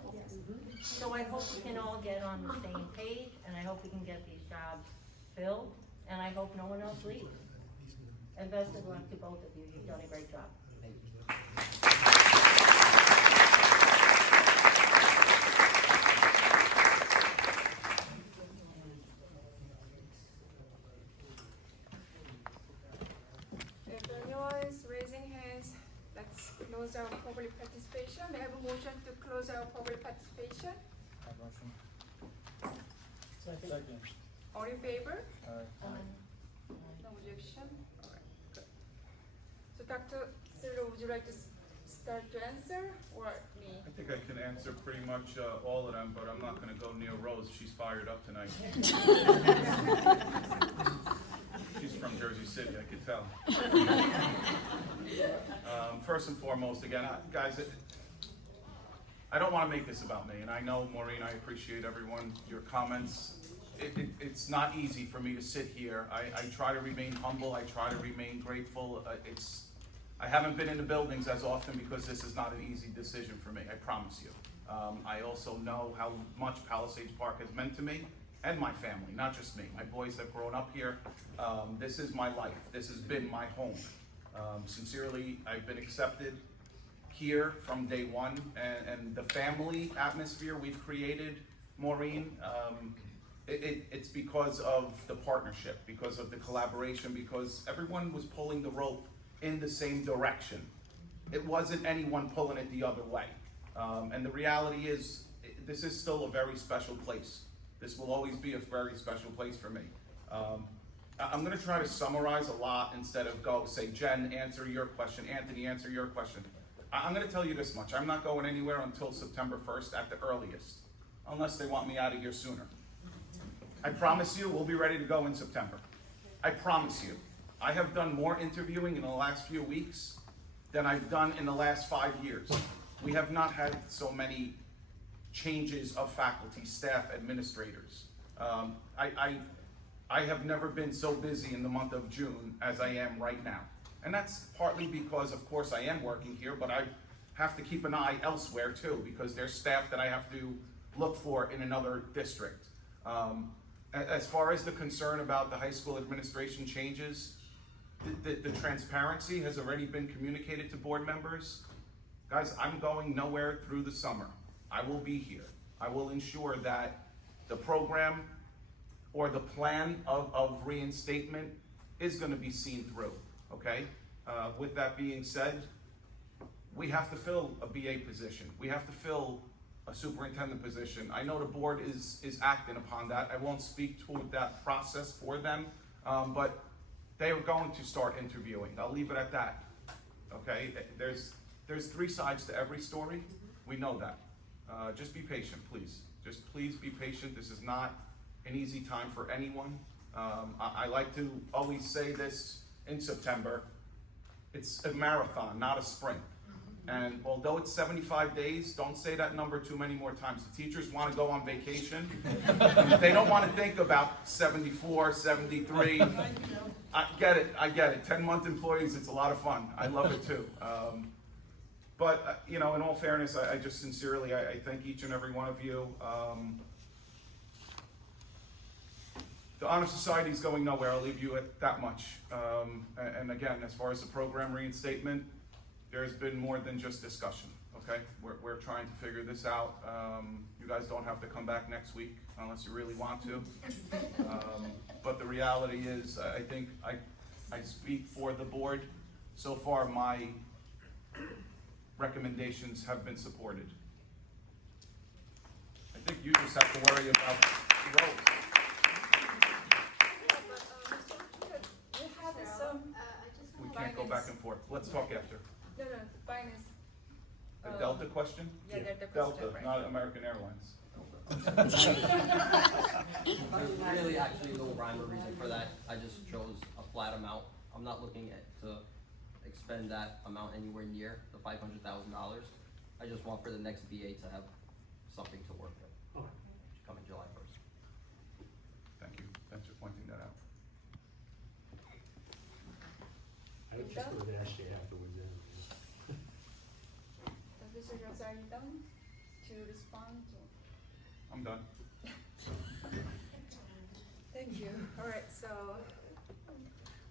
So I hope we can all get on the same page, and I hope we can get these jobs filled, and I hope no one else leaves. And best of luck to both of you. You've done a great job. If anyone is raising hands, let's close our public participation. May I have a motion to close our public participation? Motion. Second. All in favor? Aye. No objection? All right, good. So Dr. Cirillo, would you like to start to answer, or me? I think I can answer pretty much all of them, but I'm not gonna go near Rose, she's fired up tonight. She's from Jersey City, I could tell. First and foremost, again, guys, I don't want to make this about me, and I know, Maureen, I appreciate everyone, your comments. It's not easy for me to sit here. I try to remain humble, I try to remain grateful. I haven't been in the buildings as often because this is not an easy decision for me, I promise you. I also know how much Palisades Park has meant to me and my family, not just me. My boys have grown up here. This is my life. This has been my home. Sincerely, I've been accepted here from day one, and the family atmosphere we've created, Maureen, it's because of the partnership, because of the collaboration, because everyone was pulling the rope in the same direction. It wasn't anyone pulling it the other way. And the reality is, this is still a very special place. This will always be a very special place for me. I'm gonna try to summarize a lot instead of go say, Jen, answer your question, Anthony, answer your question. I'm gonna tell you this much, I'm not going anywhere until September 1st at the earliest, unless they want me out of here sooner. I promise you, we'll be ready to go in September. I promise you. I have done more interviewing in the last few weeks than I've done in the last 5 years. We have not had so many changes of faculty, staff, administrators. I have never been so busy in the month of June as I am right now. And that's partly because, of course, I am working here, but I have to keep an eye elsewhere too, because there's staff that I have to look for in another district. As far as the concern about the high school administration changes, the transparency has already been communicated to board members. Guys, I'm going nowhere through the summer. I will be here. I will ensure that the program or the plan of reinstatement is going to be seen through, okay? With that being said, we have to fill a BA position. We have to fill a superintendent position. I know the board is acting upon that. I won't speak to that process for them, but they are going to start interviewing. I'll leave it at that, okay? There's 3 sides to every story. We know that. Just be patient, please. Just please be patient. This is not an easy time for anyone. I like to always say this in September. It's a marathon, not a sprint. And although it's 75 days, don't say that number too many more times. The teachers want to go on vacation. They don't want to think about 74, 73. I get it. 10-month employees, it's a lot of fun. I love it too. But you know, in all fairness, I just sincerely, I thank each and every one of you. The Honor Society is going nowhere, I'll leave you at that much. And again, as far as the program reinstatement, there's been more than just discussion, okay? We're trying to figure this out. You guys don't have to come back next week unless you really want to. But the reality is, I think I speak for the board. So far, my recommendations have been supported. I think you just have to worry about the roles. We can't go back and forth. Let's talk after. No, finance. The Delta question? Yeah, Delta question, right. Not American Airlines. Really, actually, no rhyme or reason for that. I just chose a flat amount. I'm not looking to expend that amount anywhere near the $500,000. I just want for the next BA to have something to work with. Coming July 1st. Thank you. Thanks for pointing that out. I just would have asked you afterwards. Mr. Jones, are you done to respond to? I'm done. Thank you. All right, so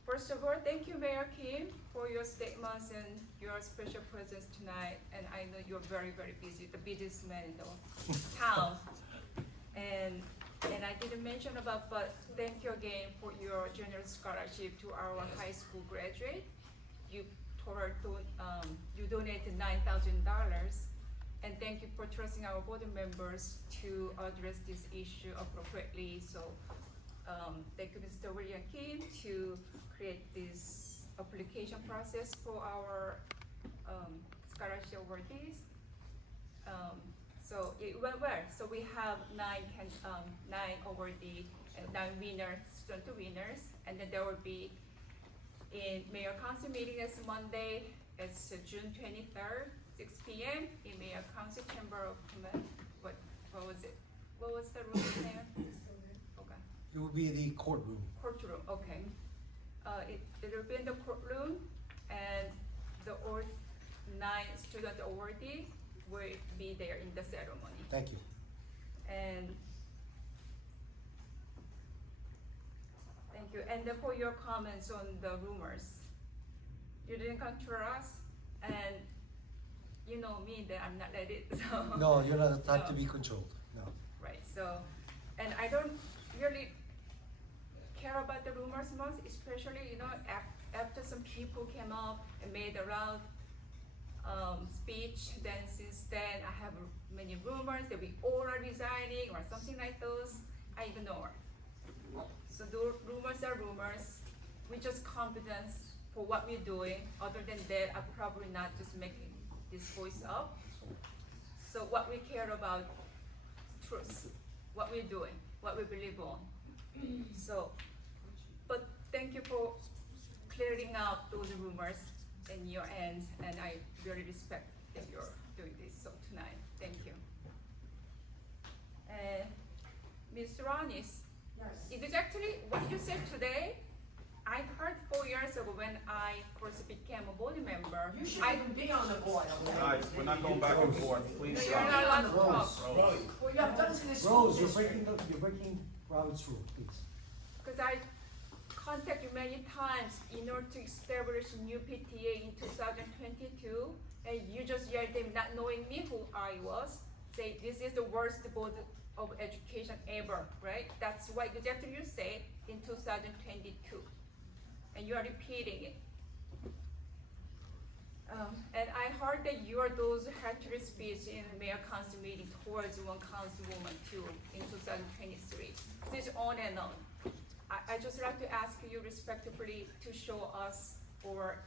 first of all, thank you, Mayor Kim, for your statements and your special presence tonight. And I know you're very, very busy, the busiest man in the town. And I didn't mention about, but thank you again for your generous scholarship to our high school graduate. You donated $9,000, and thank you for trusting our board members to address this issue appropriately. So thank you, Mr. William Kim, to create this application process for our scholarship awardees. So it went well. So we have 9 awardees, and non-winner, student winners. And then there will be in mayor council meeting is Monday, it's June 23rd, 6 p.m. in Mayor Council Chamber of Commerce. What was it? What was the room name? Okay. It will be the courtroom. Courtroom, okay. It'll be in the courtroom, and the 9 student awardee will be there in the ceremony. Thank you. And thank you. And then for your comments on the rumors, you didn't come to us, and you know me that I'm not let it. So No, you're not the type No. to be controlled. No. Right. So, and I don't really care about the rumors most, especially after some people came up and made a loud speech. Then since then, I have many rumors that we all are resigning or something like those. I ignore. So the rumors are rumors. We just confidence for what we're doing. Other than that, I'm probably not just making this voice up. So what we care about, truth, what we're doing, what we believe on. So, but thank you for clearing out those rumors in your end, and I really respect that you're doing this so tonight. Thank you. Mr. Ronis, it is actually what you said today. I heard 4 years ago when I first became a board member. You shouldn't even be on the board. Guys, we're not going back and forth, No, please you're stop. not allowed to talk. Rose. Well, you have done this in this school Rose, you're district. breaking Robert's rule, please. Because I contacted you many times in order to establish a new PTA in 2022, and you just yelled at me, not knowing me who I was, say this is the worst board of education ever, right? That's what exactly you said in 2022, and you are repeating it. And I heard that you are those hatred speech in the mayor council meeting towards one councilwoman too in 2023. This is on and on. I just like to ask you respectfully to show us, or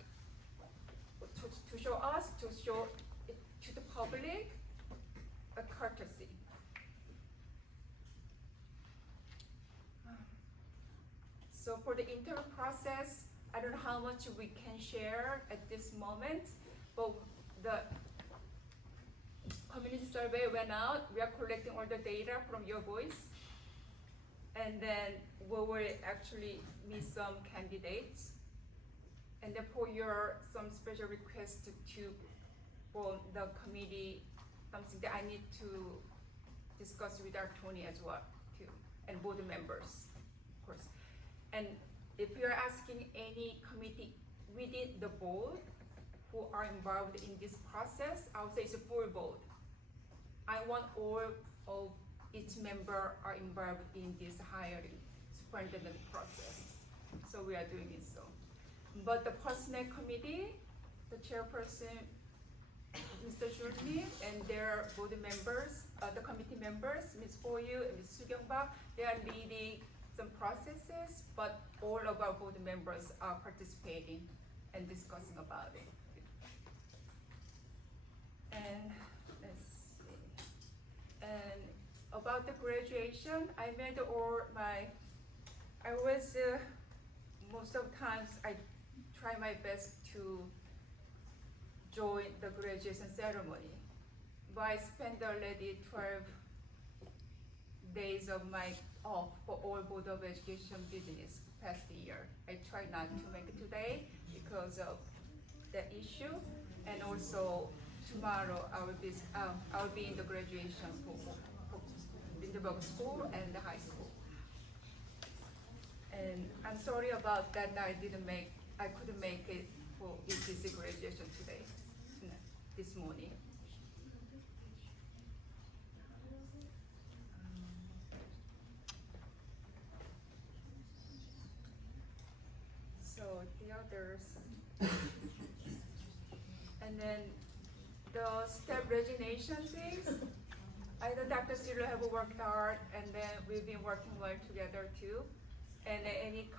to show it to the public a courtesy. So for the internal process, I don't know how much we can share at this moment, but the community survey went out. We are collecting all the data from your voice. And then we will actually meet some candidates. And then for some special request for the committee, something that I need to discuss with our attorney as well too, and board members, of course. And if you're asking any committee within the board who are involved in this process, I would say it's a full board. I want all of each member are involved in this hiring superintendent process. So we are doing it so. But the personnel committee, the chairperson, Mr. Shurni, and their board members, the committee members, Ms. Boyu and Ms. Sugyong-bak, they are leading some processes, but all of our board members are participating and discussing about it. And let's see. And about the graduation, I made most of the times I try my best to join the graduation ceremony. But I spent already 12 days of my off for all Board of Education business past year. I try not to make it today because of the issue, and also tomorrow I will be in the graduation for Lindenberg School and the high school. And I'm sorry about that. I couldn't make it for ECC graduation today, this morning. So the others, and then the step resignation things. I know Dr. Cyril have worked hard, and then we've been working well together too. And any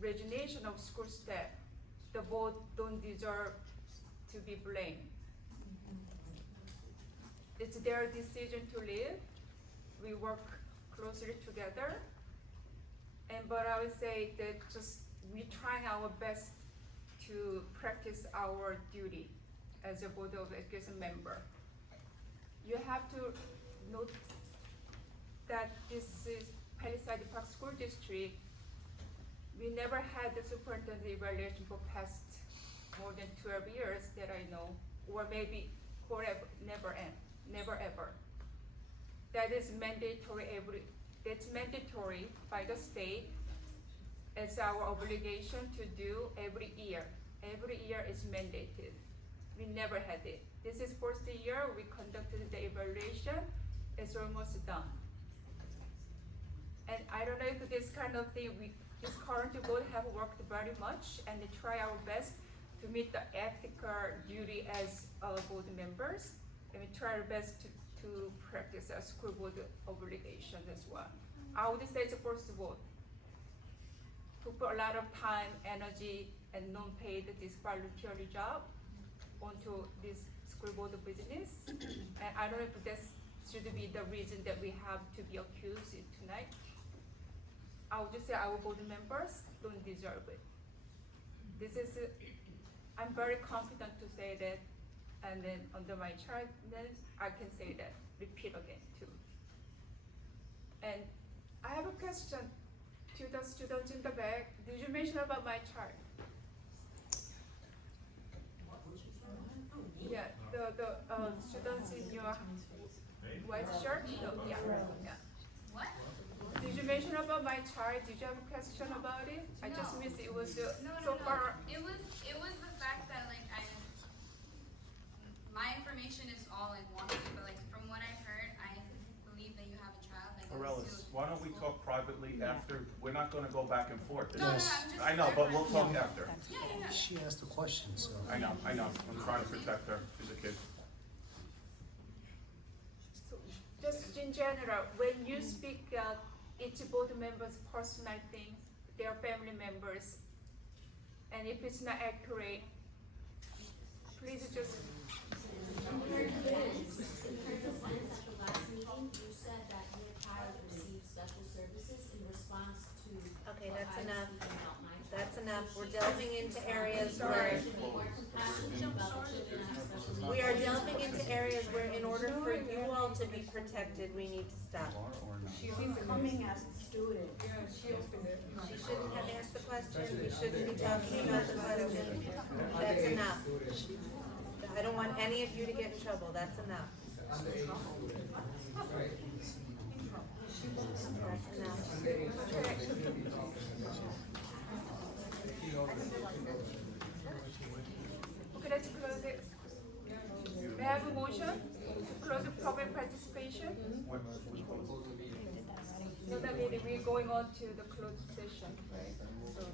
resignation of school staff, the board don't deserve to be blamed. It's their decision to leave. We work closely together. But I would say that just we trying our best to practice our duty as a Board of Education member. You have to note that this is Palisades Park School District. We never had the superintendent evaluation for past more than 12 years that I know, or maybe forever, never ever. That is mandatory that's mandatory by the state. It's our obligation to do every year. Every year is mandated. We never had it. This is first year we conducted the evaluation. It's almost done. And I don't know if this kind of thing, this current board have worked very much and they try our best to meet the ethical duty as board members. And we try our best to practice our school board obligation as well. I would say it's the first vote. To put a lot of time, energy, and non-paid this voluntary job onto this school board business. And I don't know if this should be the reason that we have to be accused tonight. I would just say our board members don't deserve it. This is, I'm very confident to say that, and then under my chart, then I can say that, repeat again too. And I have a question to the students in the back. Did you mention about my chart? Yeah, the students in your white shirt? No, yeah. What? Did you mention about my chart? Did you have a question about it? I just missed it. It was so far. It was the fact that like my information is all like wonky, but like from what I've heard, I believe that you have a child that goes Morellis, to why don't we talk privately after? We're not gonna go back and forth. No, I'm just I know, but we'll talk after. Yeah. She asked a question, so. I know. I'm trying to protect her. She's a kid. So just in general, when you speak each board member's personal things, their family members, and if it's not accurate, please just. In her defense at the last meeting, you said that your child received special services in response to. Okay, what that's I was enough. speaking about my child. That's enough. So We're she delving has into to be areas more where compassionate about the children that have special needs. we are delving into areas where in order for you all to be protected, we need to stop. She's coming as a student. Yeah, she opened it. She shouldn't have asked the question. We shouldn't be talking about the question. That's enough. I don't want any of you to get in trouble. That's enough. That's enough. Okay, let's close it. May I have a motion to close the public participation? No, that meeting, we're going on to the closed session, right? So,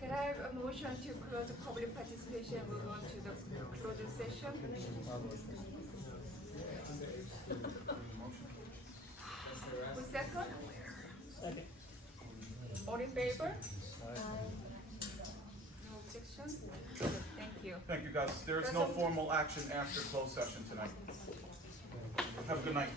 can I have a motion to close the public participation and move on to the closed session? Who's second? Second. All in favor? No objection? Thank you. Thank you, guys. There is no formal action after closed session tonight. Have a good night.